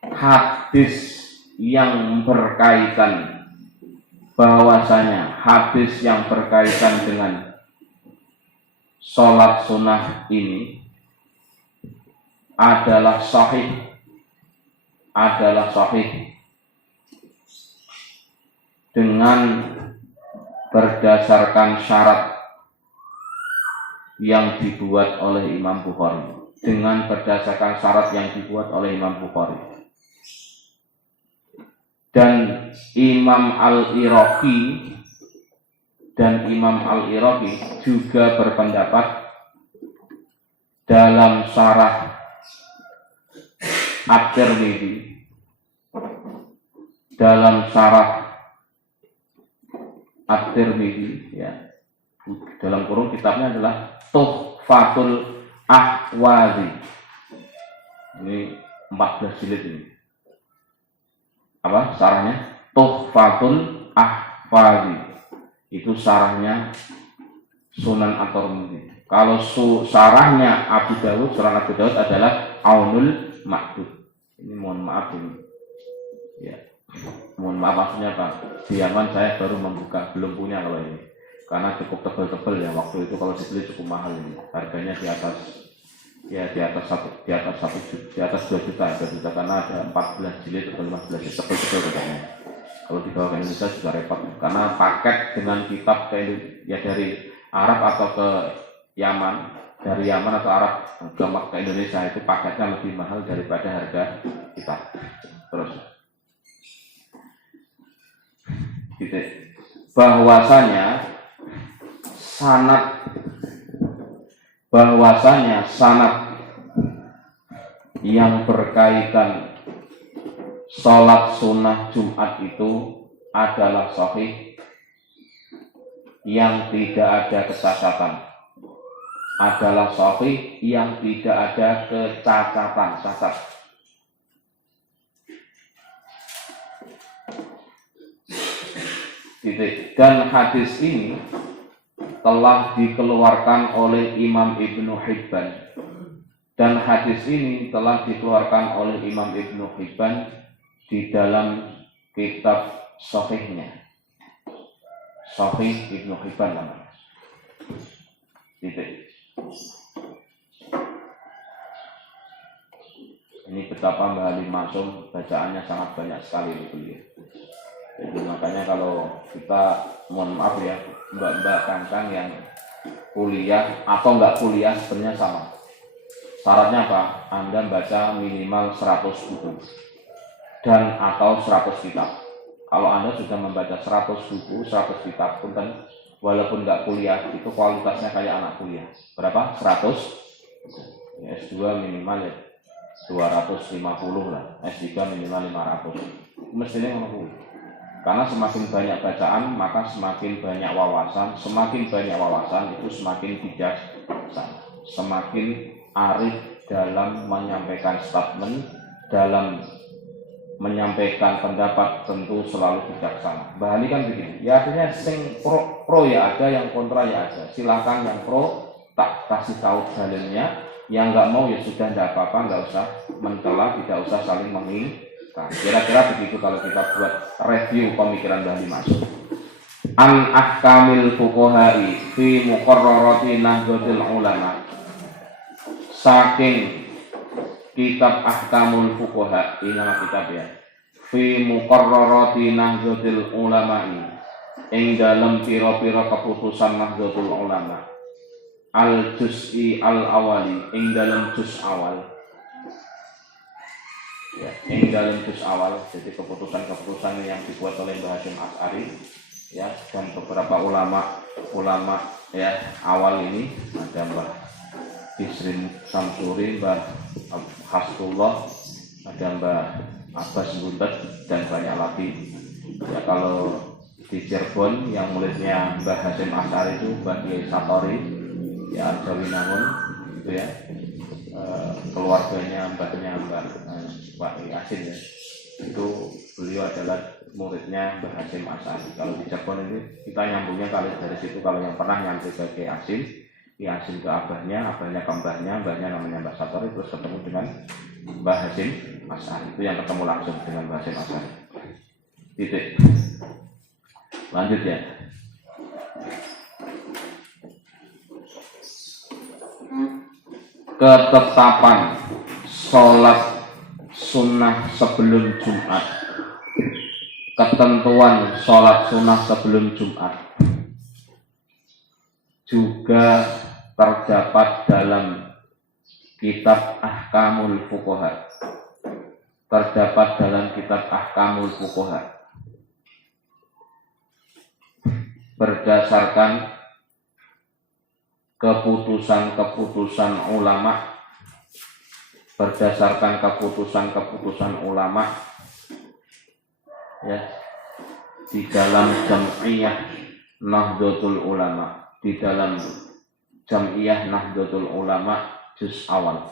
hadis yang berkaitan, bahwasanya hadis yang berkaitan dengan sholat sunnah ini adalah sahih dengan berdasarkan syarat yang dibuat oleh Imam Bukhari, dengan berdasarkan syarat yang dibuat oleh Imam Bukhari. Dan Imam Al-Iraqi juga berpendapat dalam syarah At-Tirmidzi, dalam syarah At-Tirmidzi ya, dalam kurung kitabnya adalah Tuhfatul Ahwazi. Ini 14 jilid ini. Apa syarahnya? Tuhfatul Ahwazi. Itu syarahnya Sunan At-Tirmidzi. Kalau syarahnya Abu Dawud, Sunan Abu Dawud adalah Aunul Ma'bud. Ini mohon maaf ini. Ya. Mohon maaf maksudnya Pak. Di Yaman saya baru membuka, belum punya kalau ini. Karena cukup tebal-tebal ya, waktu itu kalau dibeli cukup mahal ini. Harganya di atas 2 juta karena ada 14 jilid atau 15 jilid tebal-tebal katanya. Kalau dibawa ke Indonesia juga repot karena paket dengan kitab ya dari Arab atau ke Yaman, dari Yaman atau Arab ke Indonesia itu paketnya lebih mahal daripada harga kitab. Terus bahwasanya sanad yang berkaitan sholat sunnah Jumat itu adalah sahih, yang tidak ada kecacatan, adalah sahih yang tidak ada kecacatan, cacat. Dan hadis ini telah dikeluarkan oleh Imam Ibnu Hibban, dan hadis ini telah dikeluarkan oleh Imam Ibnu Hibban di dalam kitab Sahihnya, Sahih Ibnu Hibban namanya. Ini betapa Mbah Halim Maksum bacaannya sangat banyak sekali beliau. Jadi makanya kalau kita, mohon maaf ya, mbak-mbak kancang yang kuliah atau enggak kuliah sebenarnya sama. Syaratnya apa? Anda baca minimal 100 buku dan atau 100 kitab. Kalau Anda sudah membaca 100 buku, 100 kitab pun kan, walaupun enggak kuliah, itu kualitasnya kayak anak kuliah. Berapa? 100? Ya, S2 minimal ya 250 lah, S3 minimal 500. Mestinya ngomong. Karena semakin banyak bacaan, maka semakin banyak wawasan. Semakin banyak wawasan itu semakin bijaksana, semakin arif dalam menyampaikan statement, dalam menyampaikan pendapat, tentu selalu bijaksana. Mbah Ali kan begini, ya artinya sing pro ya ada, yang kontra ya ada. Silakan yang pro tak kasih tahu dalilnya, yang nggak mau ya sudah, tidak apa-apa, nggak usah mencela, tidak usah saling mengingkar. Kira-kira begitu kalau kita buat review pemikiran Mbah Ali Maksum. An ahkamil fuqaha'i fi muqarrarati Nahdlatul Ulama. Saking kitab Ahkamul Fuqaha, ini nama kitab ya. Fi muqarrarati Nahdlatul Ulama, ing dalem pira-pira keputusan Nahdlatul Ulama. Al juz'i al awali, ing dalem juz awal. Ya, ing dalem juz awal, jadi keputusan-keputusan yang dibuat oleh Mbah Hasyim Asy'ari ya, dan beberapa ulama ya awal ini ada Mbah Bisrin Samsuri, Mbah Hasbullah, ada Mbah Abbas Buntet, dan banyak lagi. Ya, kalau di Cirebon yang muridnya Mbah Hasyim Asy'ari itu Mbah Kiai Satori ya Jawinangun itu ya, keluarganya mbahnya Mbak Yasin ya, itu beliau adalah muridnya Mbah Hasyim Asy'ari. Kalau di Cirebon ini kita nyambungnya kali dari situ, kalau yang pernah nyampe ke Kiai Hasyim ke abahnya ke mbahnya namanya Mbah Satori, terus ketemu dengan Mbah Hasyim Asy'ari, itu yang ketemu langsung dengan Mbah Hasyim Asy'ari. Titik. Lanjut ya. Ketetapan sholat sunnah sebelum Jumat. Ketentuan sholat sunnah sebelum Jumat juga terdapat dalam kitab Ahkamul Fuqaha. Terdapat dalam kitab Ahkamul Fuqaha. Berdasarkan keputusan ulama, ya, di dalam Jam'iyah Nahdlatul Ulama, di dalam Jam'iyah Nahdlatul Ulama juz awal.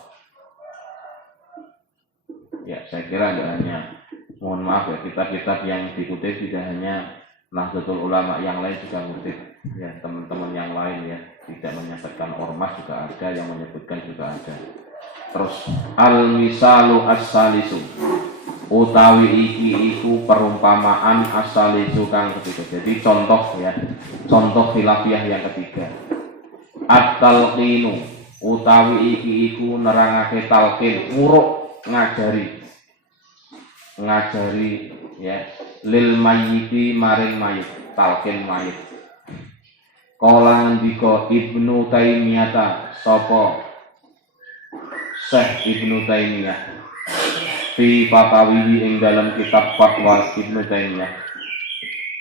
Ya, saya kira tidak hanya, mohon maaf ya, kitab-kitab yang dikutip tidak hanya Nahdlatul Ulama, yang lain juga ngutip ya, teman-teman yang lain ya, tidak menyebutkan ormas juga ada, yang menyebutkan juga ada. Terus al-misalu as-salisu, utawi iki iku perumpamaan as-salisu kang ketiga. Jadi contoh ya, contoh khilafiyah yang ketiga. At-talqinu, utawi iki iku nerangake talqin, nguruk, ngajari ya, lil mayyiti maring mayit, talqin mayit. Kala ngendika Ibnu Taimiyah, sapa Syekh Ibnu Taimiyah fi fatawihi ing dalam kitab fatwa Ibnu Taimiyah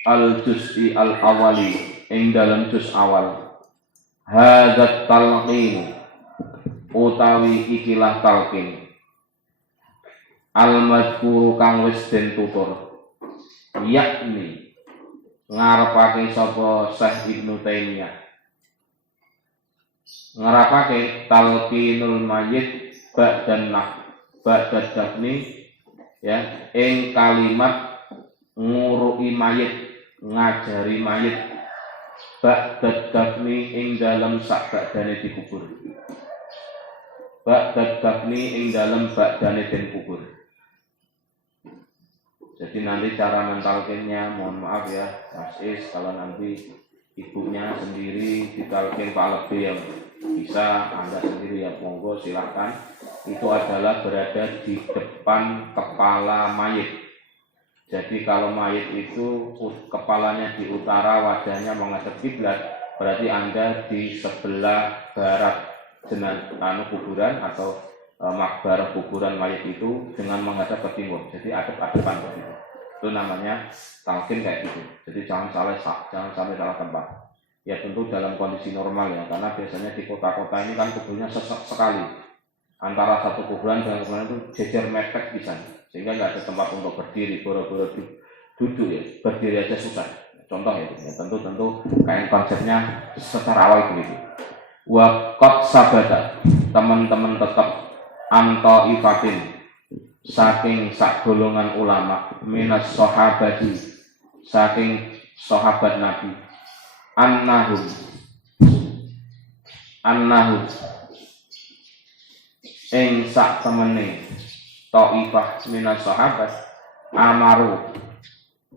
al-juz'i al-awali ing dalam juz awal, hadzat talqin, utawi ikilah talqin, al-madhkuru kang wis den tutur, yakni ngarepake sapa Syekh Ibnu Taimiyah, ngarepake talqinul mayyit ba'dad dafni ya, ing kalimat nguruki mayit, ngajari mayit, ba'dad dafni ing dalem sakbadane dikubur, ba'dad dafni ing dalem badane den kubur. Jadi nanti cara mentalkinnya, mohon maaf ya Mas Is, kalau nanti ibunya sendiri ditalkin Pak Lebih yang bisa, Anda sendiri ya monggo silahkan. Itu adalah berada di depan kepala mayit. Jadi kalau mayit itu kepalanya di utara, wajahnya menghadap kiblat, berarti Anda di sebelah barat kuburan atau makbar kuburan mayit itu dengan menghadap ke timur. Jadi adep-adepan begitu. Itu namanya talqin kayak gitu. Jadi jangan sampai salah tempat. Ya tentu dalam kondisi normal ya, karena biasanya di kota-kota ini kan kuburnya sesak sekali. Antara satu kuburan dengan kuburan itu jejer mepet bisa, sehingga nggak ada tempat untuk berdiri, boro-boro duduk ya, berdiri aja susah. Contoh ya, tentu kayak konsepnya secara awal begitu. Waqat sabata, teman-teman tetap anto ifatin, saking sak golongan ulama, minas sahabati, saking sahabat Nabi, annahum ing sak temene taifah minas sahabat, amaru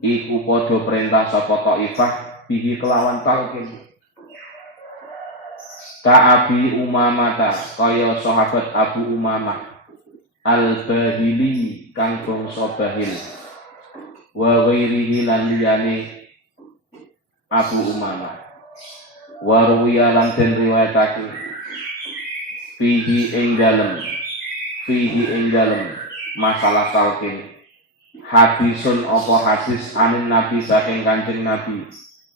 iku padha perintah sapa taifah bihi kelawan talqin, ka Abi Umamah, kaya sahabat Abu Umamah al-Bahili kang bangsa Bahil, wa ghairihi lan liyane Abu Umamah, wa ruwiya lan den riwayatake fihi ing dalem masalah talqin hadisun apa hadis anin Nabi saking Kanjeng Nabi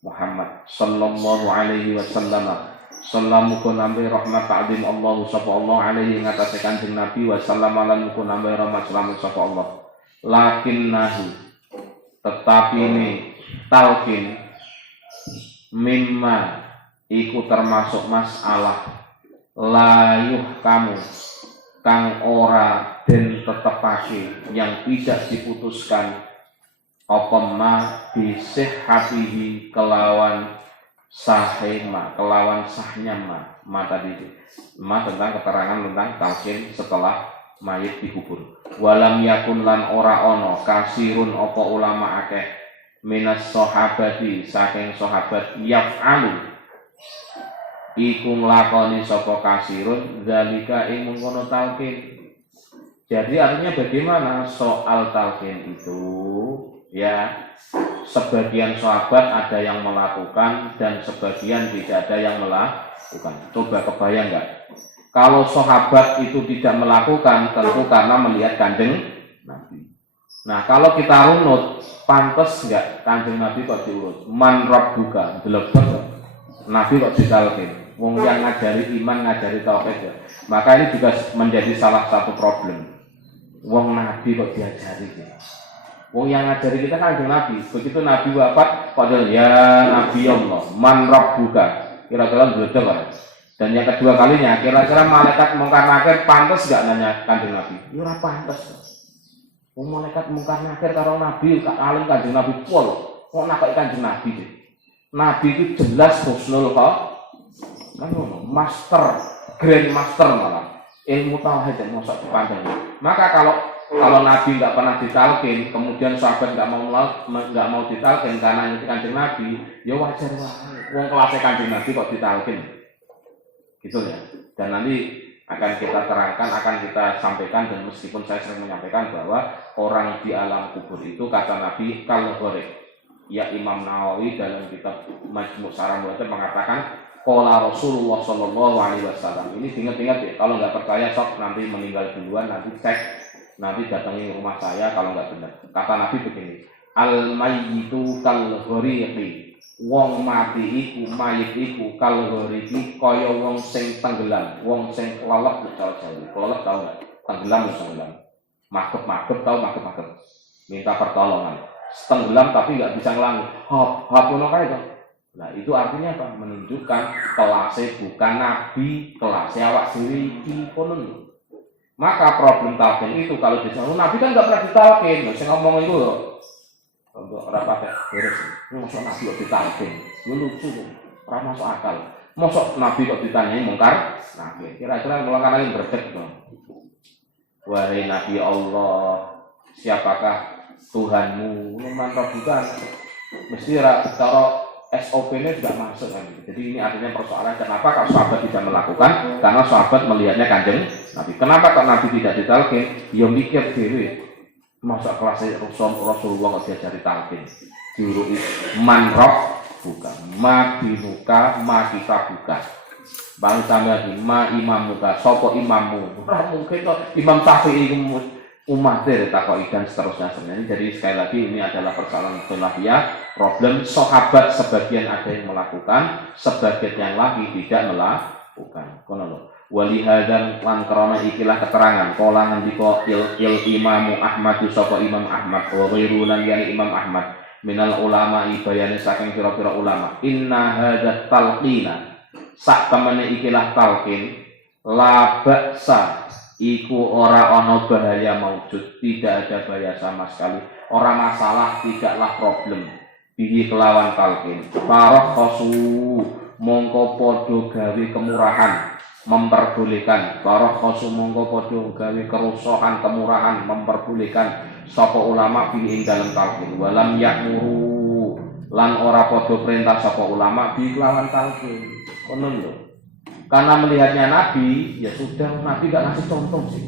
Muhammad sallallahu alaihi wasallam. Sallamuku nambe rahmat ta'zim Allahu sapa Allah alaihi ngatasi Kanjeng Nabi wa sallam lan nambe rahmat selamat sapa Allah. Lakin nahi, tetapi ini talqin mimma iku termasuk masalah layuh kamu kang ora den tetepake yang tidak diputuskan apa ma bisihhatihi kelawan sahema kelawan sahnya ma tadi itu ma tentang keterangan tentang talqin setelah mayit dikubur. Walam yakun lan ora ono kasirun apa ulama akeh minas sahabati saking sahabat yaf'alu iku nglakoni sapa kasirun zalika ing mengkono talqin. Jadi artinya bagaimana soal talqin itu ya, sebagian sahabat ada yang melakukan dan sebagian tidak ada yang melakukan. Coba kebayang nggak? Kalau sahabat itu tidak melakukan tentu karena melihat Kanjeng Nabi. Nah kalau kita runut, pantas nggak Kanjeng Nabi kok diurut? Man rabbuka, delebet Nabi kok ditalqin. Wong yang ngajari iman, ngajari tauhid ya. Maka ini juga menjadi salah satu problem. Wong Nabi kok diajari ya. Wong yang ngajari kita kan Nabi. Begitu Nabi wafat, padahal ya Nabi Allah, man rabbuka. Kira-kira betul kan? Dan yang kedua kalinya, kira-kira malaikat mungkar nakir pantas enggak nanya Kanjeng Nabi? Ya ora pantas. Wong malaikat mungkar nakir karo Nabi, alim Kanjeng Nabi pol. Kok nakoki Kanjeng Nabi sih? Nabi itu jelas husnul kan master, grand master malah. Ilmu tauhid yang mosok dipandang. Maka kalau Nabi nggak pernah ditalqin, kemudian sahabat nggak mau ditalqin karena itu Kanjeng Nabi, ya wajar wae. Wong kelasnya Kanjeng Nabi kok ditalqin, gitu ya. Dan nanti akan kita terangkan, akan kita sampaikan, dan meskipun saya sering menyampaikan bahwa orang di alam kubur itu kata Nabi kalau gorek, ya Imam Nawawi dalam kitab Majmu' Syarah Muhadzab mengatakan qala Rasulullah sallallahu alaihi wasallam. Ini ingat-ingat ya, kalau nggak percaya sok nanti meninggal duluan, nanti cek, nanti datangi rumah saya kalau nggak benar. Kata Nabi begini, al mayyitu kal ghariqi, wong mati iku mayit iku kal ghariqi kaya wong sing tenggelam, wong sing kelelep jauh-jauh. Kelelep tau nggak? Tenggelam. Magep tau magep. Minta pertolongan. Tenggelam tapi nggak bisa ngelangi. Hap ngono kae to. Nah itu artinya apa? Menunjukkan kelasnya bukan Nabi, kelasnya awak dhewe iki kono. Maka problem talqin itu kalau disebut Nabi kan nggak pernah ditalqin. Saya ngomong itu loh, untuk orang pakai beres. Masuk Nabi kok ditalqin? Itu lucu tuh, ora masuk akal. Masuk Nabi kok ditanyai mungkar? Nabi kira-kira mulai yang berdek tuh. Wahai Nabi Allah, siapakah Tuhanmu? Mantap bukan? Mesti cara SOP-nya sudah masuk kan. Jadi ini artinya persoalan kenapa kalau sahabat tidak melakukan, karena sahabat melihatnya Kanjeng Nabi. Kenapa kalau Nabi tidak ditalqin? Ya mikir dhewe. Masa kelasnya Rasulullah kok diajari talqin. Diurui man buka, ma dinuka, ma kitabuka. Bang sampe ma imamuka, sapa imammu? Ora mungkin kok Imam Syafi'i umat takoki dan seterusnya. Jadi sekali lagi ini adalah persoalan khilafiyah, problem sahabat sebagian ada yang melakukan, sebagian yang lagi tidak melakukan. Kono lho. Walihadan lan krana ikilah keterangan kala ngendika il Imamu Ahmad sapa Imam Ahmad wa ghairu lan yani Imam Ahmad minal ulama ibayane saking pira-pira ulama. Inna hadzal talqina sak temene ikilah talqin la ba'sa iku ora ana bahaya maujud, tidak ada bahaya sama sekali, ora masalah, tidaklah problem bihi kelawan talqin. Parah khosu mongko podo gawe kemurahan memperbolehkan, parah khosu mongko podo gawe kerusuhan kemurahan memperbolehkan sapa ulama bihi ing dalem talqin. Walam yakmuru lan ora podo perintah sapa ulama bihi kelawan talqin. Kono lho. Karena melihatnya Nabi, ya sudah, Nabi gak ngasih contoh sih.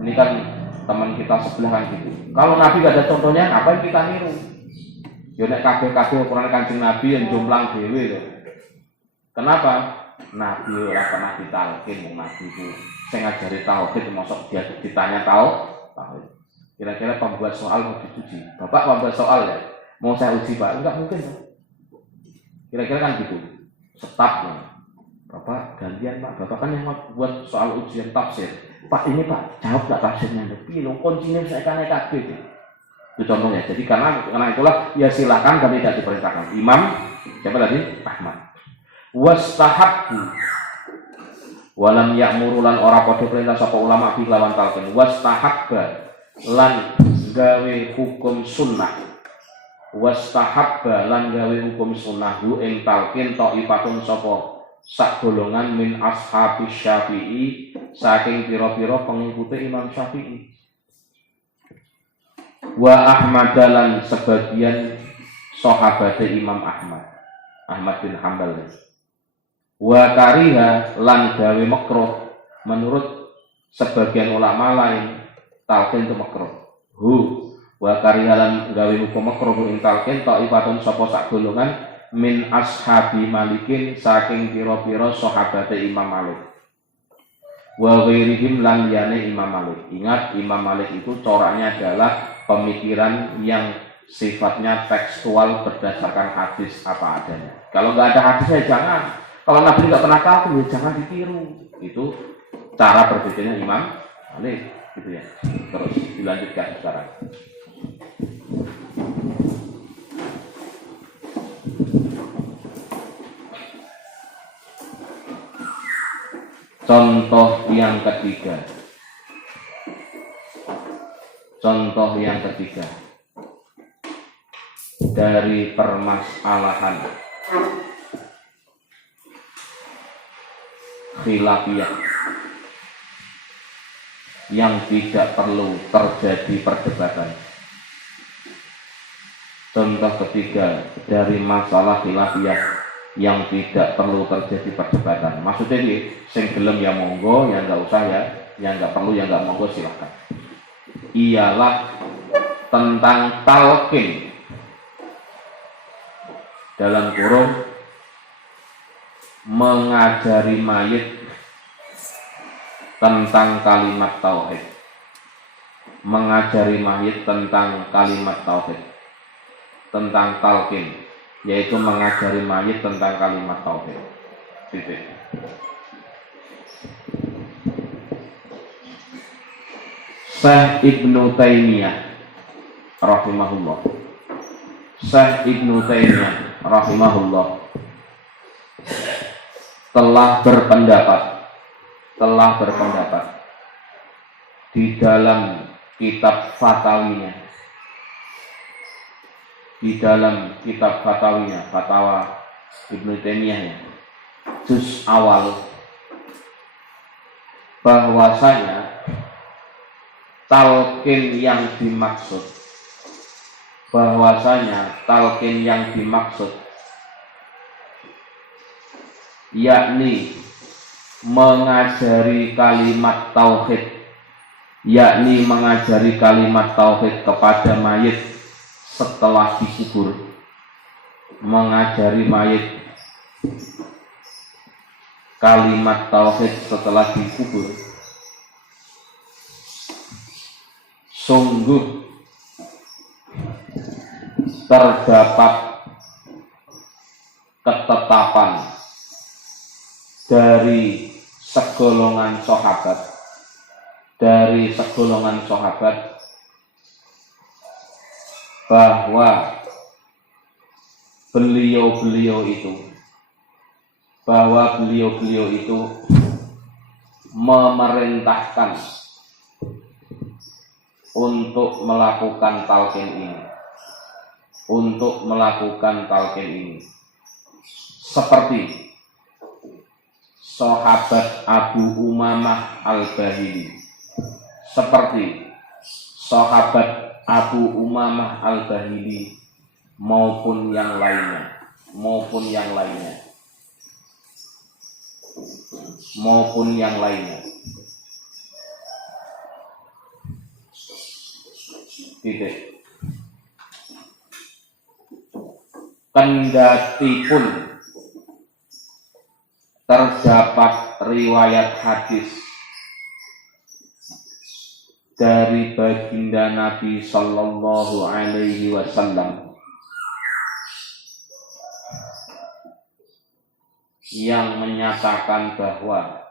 Ini kan teman kita sebelahan gitu. Kalau Nabi gak ada contohnya, ngapain kita niru? Ya nek kabeh-kabeh ukuran Kanjeng Nabi yang jomplang dhewe lho. Kenapa? Nabi ora pernah ditalqin, Nabi itu sing ngajari tauhid, mosok dia ditanya tauhid. Kira-kira pembuat soal mau diuji. Bapak pembuat soal ya, mau saya uji Pak? Enggak mungkin. Kira-kira kan gitu. Stop nih. Bapak gantian Pak, Bapak kan yang buat soal ujian tafsir. Pak ini Pak, jawab gak tafsirnya? Tapi lo kuncinya saya kan kabeh. Itu contohnya. Jadi karena itulah ya silakan tapi tidak diperintahkan. Imam siapa tadi? Ahmad. Wastahabbu walam ya'muru lan ora padha perintah sapa ulama bi lawan talqin. Wastahabba lan gawe hukum sunnah. Wastahabba lan gawe hukum sunnah hu ing talqin taifatun sapa sak golongan min ashabis Syafi'i saking pira-pira pengikuti Imam Syafi'i. Wa Ahmad lan sebagian sahabat Imam Ahmad bin Hanbal. Wa kariha lan gawe makruh menurut sebagian ulama lain talqin itu makruh. Wa kariha lan gawe hukum makruh ing talqin taifatun sapa sak golongan min ashabi Malikin saking pira-pira sahabat Imam Malik. Wa ghairihim lan liyane Imam Malik. Ingat Imam Malik itu coraknya adalah pemikiran yang sifatnya tekstual berdasarkan hadis apa adanya. Kalau nggak ada hadis ya jangan. Kalau Nabi nggak pernah tahu ya jangan ditiru. Itu cara berpikirnya Imam Malik, gitu ya. Terus dilanjutkan sekarang. Contoh yang ketiga. Contoh yang ketiga dari permasalahan khilafiyah yang tidak perlu terjadi perdebatan. Contoh ketiga dari masalah khilafiyah yang tidak perlu terjadi perdebatan. Maksudnya ini, sing gelem ya monggo, yang nggak usah ya, yang nggak perlu ya nggak monggo silakan. Ialah tentang talqin dalam kurung mengajari mayit tentang kalimat tauhid. Mengajari mayit tentang kalimat tauhid, tentang talqin, yaitu mengajari mayit tentang kalimat tauhid. Titik. Syekh Ibnu Taimiyah rahimahullah. Syekh Ibnu Taimiyah rahimahullah telah berpendapat di dalam kitab fatawinya, fatwa Ibnu Taimiyah juz awal, bahwasanya talqin yang dimaksud yakni mengajari kalimat tauhid kepada mayit setelah dikubur. Mengajari mayit kalimat tauhid setelah dikubur sungguh terdapat ketetapan dari segolongan sahabat bahwa beliau-beliau itu memerintahkan untuk melakukan talqin ini, seperti sahabat Abu Umamah Al-Bahili, maupun yang lainnya. Titik. Kendatipun terdapat riwayat hadis dari baginda Nabi Sallallahu Alaihi Wasallam yang menyatakan bahwa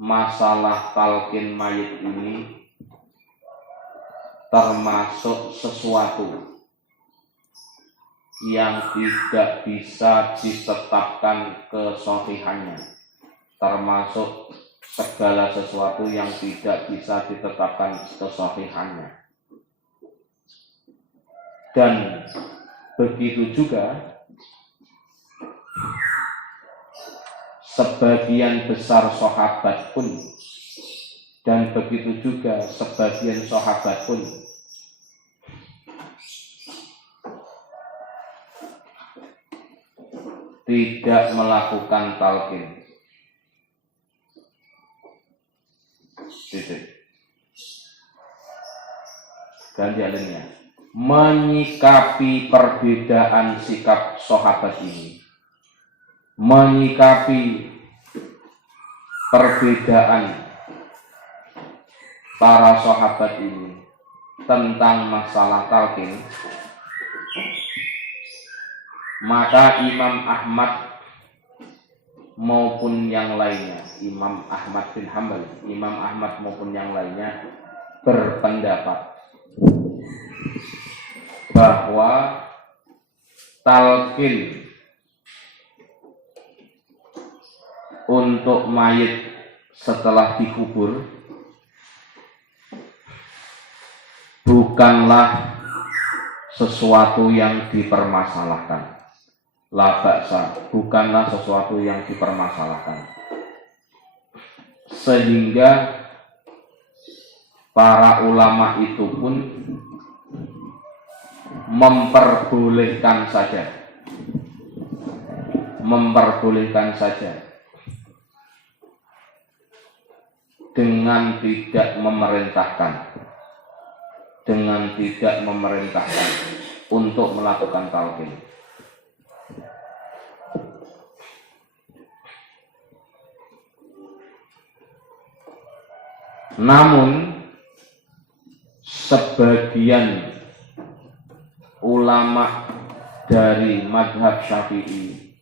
masalah talqin mayit ini termasuk sesuatu yang tidak bisa ditetapkan kesohihannya, termasuk segala sesuatu yang tidak bisa ditetapkan kesohihannya. Dan begitu juga sebagian besar sahabat pun, dan begitu juga sebagian sahabat pun tidak melakukan talqin. Ganti alinnya. Menyikapi perbedaan sikap sahabat ini, menyikapi perbedaan para sahabat ini tentang masalah talqin, maka Imam Ahmad maupun yang lainnya, Imam Ahmad bin Hanbal, Imam Ahmad maupun yang lainnya berpendapat bahwa talqin untuk mayit setelah dikubur bukanlah sesuatu yang dipermasalahkan. La ba'sa, bukanlah sesuatu yang dipermasalahkan. Sehingga para ulama itu pun memperbolehkan saja dengan tidak memerintahkan untuk melakukan talqin. Namun sebagian ulama dari mazhab Syafi'i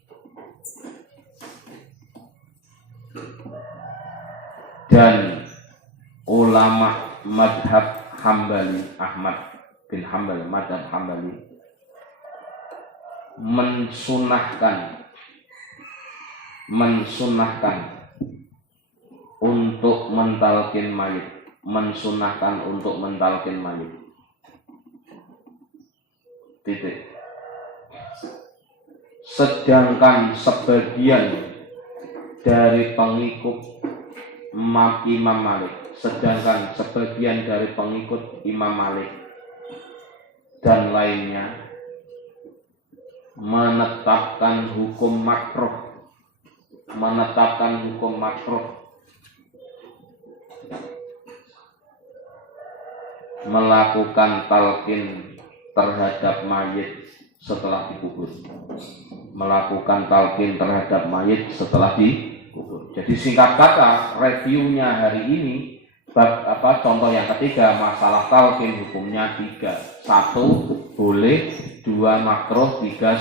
dan ulama mazhab Hambali, Ahmad bin Hanbal, mazhab Hambali, mensunahkan untuk mentalkin mayit, titik. Sedangkan sebagian dari pengikut Imam Malik dan lainnya menetapkan hukum makruh melakukan talqin terhadap mayit setelah dikubur. Jadi singkat kata, reviewnya hari ini contoh yang ketiga, masalah talqin hukumnya 3. 1 boleh, 2 makruh, 3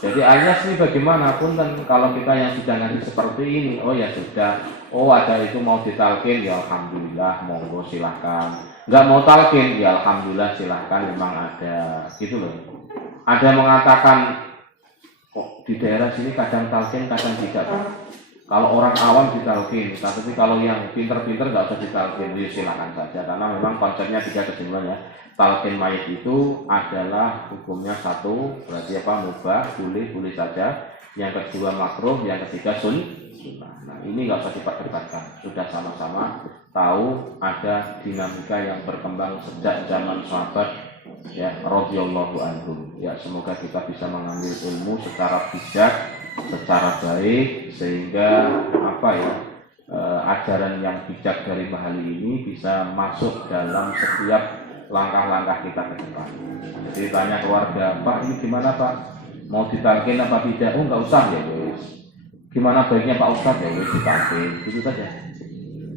Jadi alias ini bagaimanapun kan kalau kita yang sudah ngaji seperti ini, ya sudah, ada itu mau ditalqin, ya alhamdulillah, monggo silahkan. Nggak mau talqin, ya alhamdulillah silahkan, memang ada, gitu loh. Ada mengatakan kok di daerah sini kadang talqin, kadang tidak. Kalau orang awam ditalqin, tapi kalau yang pinter-pinter nggak usah ditalqin, ya silakan saja. Karena memang konsepnya 3 kesimpulannya. Talqin mayit itu adalah hukumnya 1, berarti mubah, boleh saja. Yang kedua makruh, yang ketiga sunnah. Nah ini nggak usah diperdebatkan, sudah sama-sama tahu ada dinamika yang berkembang sejak zaman sahabat, ya radhiyallahu anhum. Ya semoga kita bisa mengambil ilmu secara bijak, secara baik, sehingga ajaran yang bijak dari Bahali ini bisa masuk dalam setiap langkah-langkah kita ke depan. Jadi tanya keluarga, Pak ini gimana Pak? Mau ditalqin apa tidak? Nggak usah ya wes. Gimana baiknya Pak Ustadz? Ya wes ditalqin, gitu saja.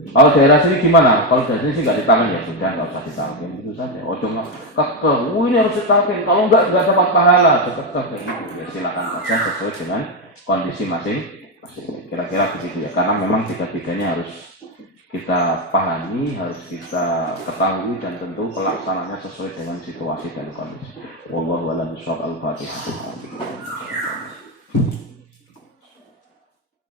Kalau daerah sini gimana? Kalau daerah sini sih nggak ditalqin, ya sudah nggak usah ditalqin, gitu saja. Cuma kekeh, ini harus ditalqin. Kalau nggak dapat pahala, kekeh gitu. Ya silakan saja sesuai dengan kondisi masing-masing. Kira-kira begitu ya. Karena memang 3-3-nya harus kita pahami, harus kita ketahui, dan tentu pelaksananya sesuai dengan situasi dan kondisi. Wallahu a'lam bishawab. Al-Fatihah.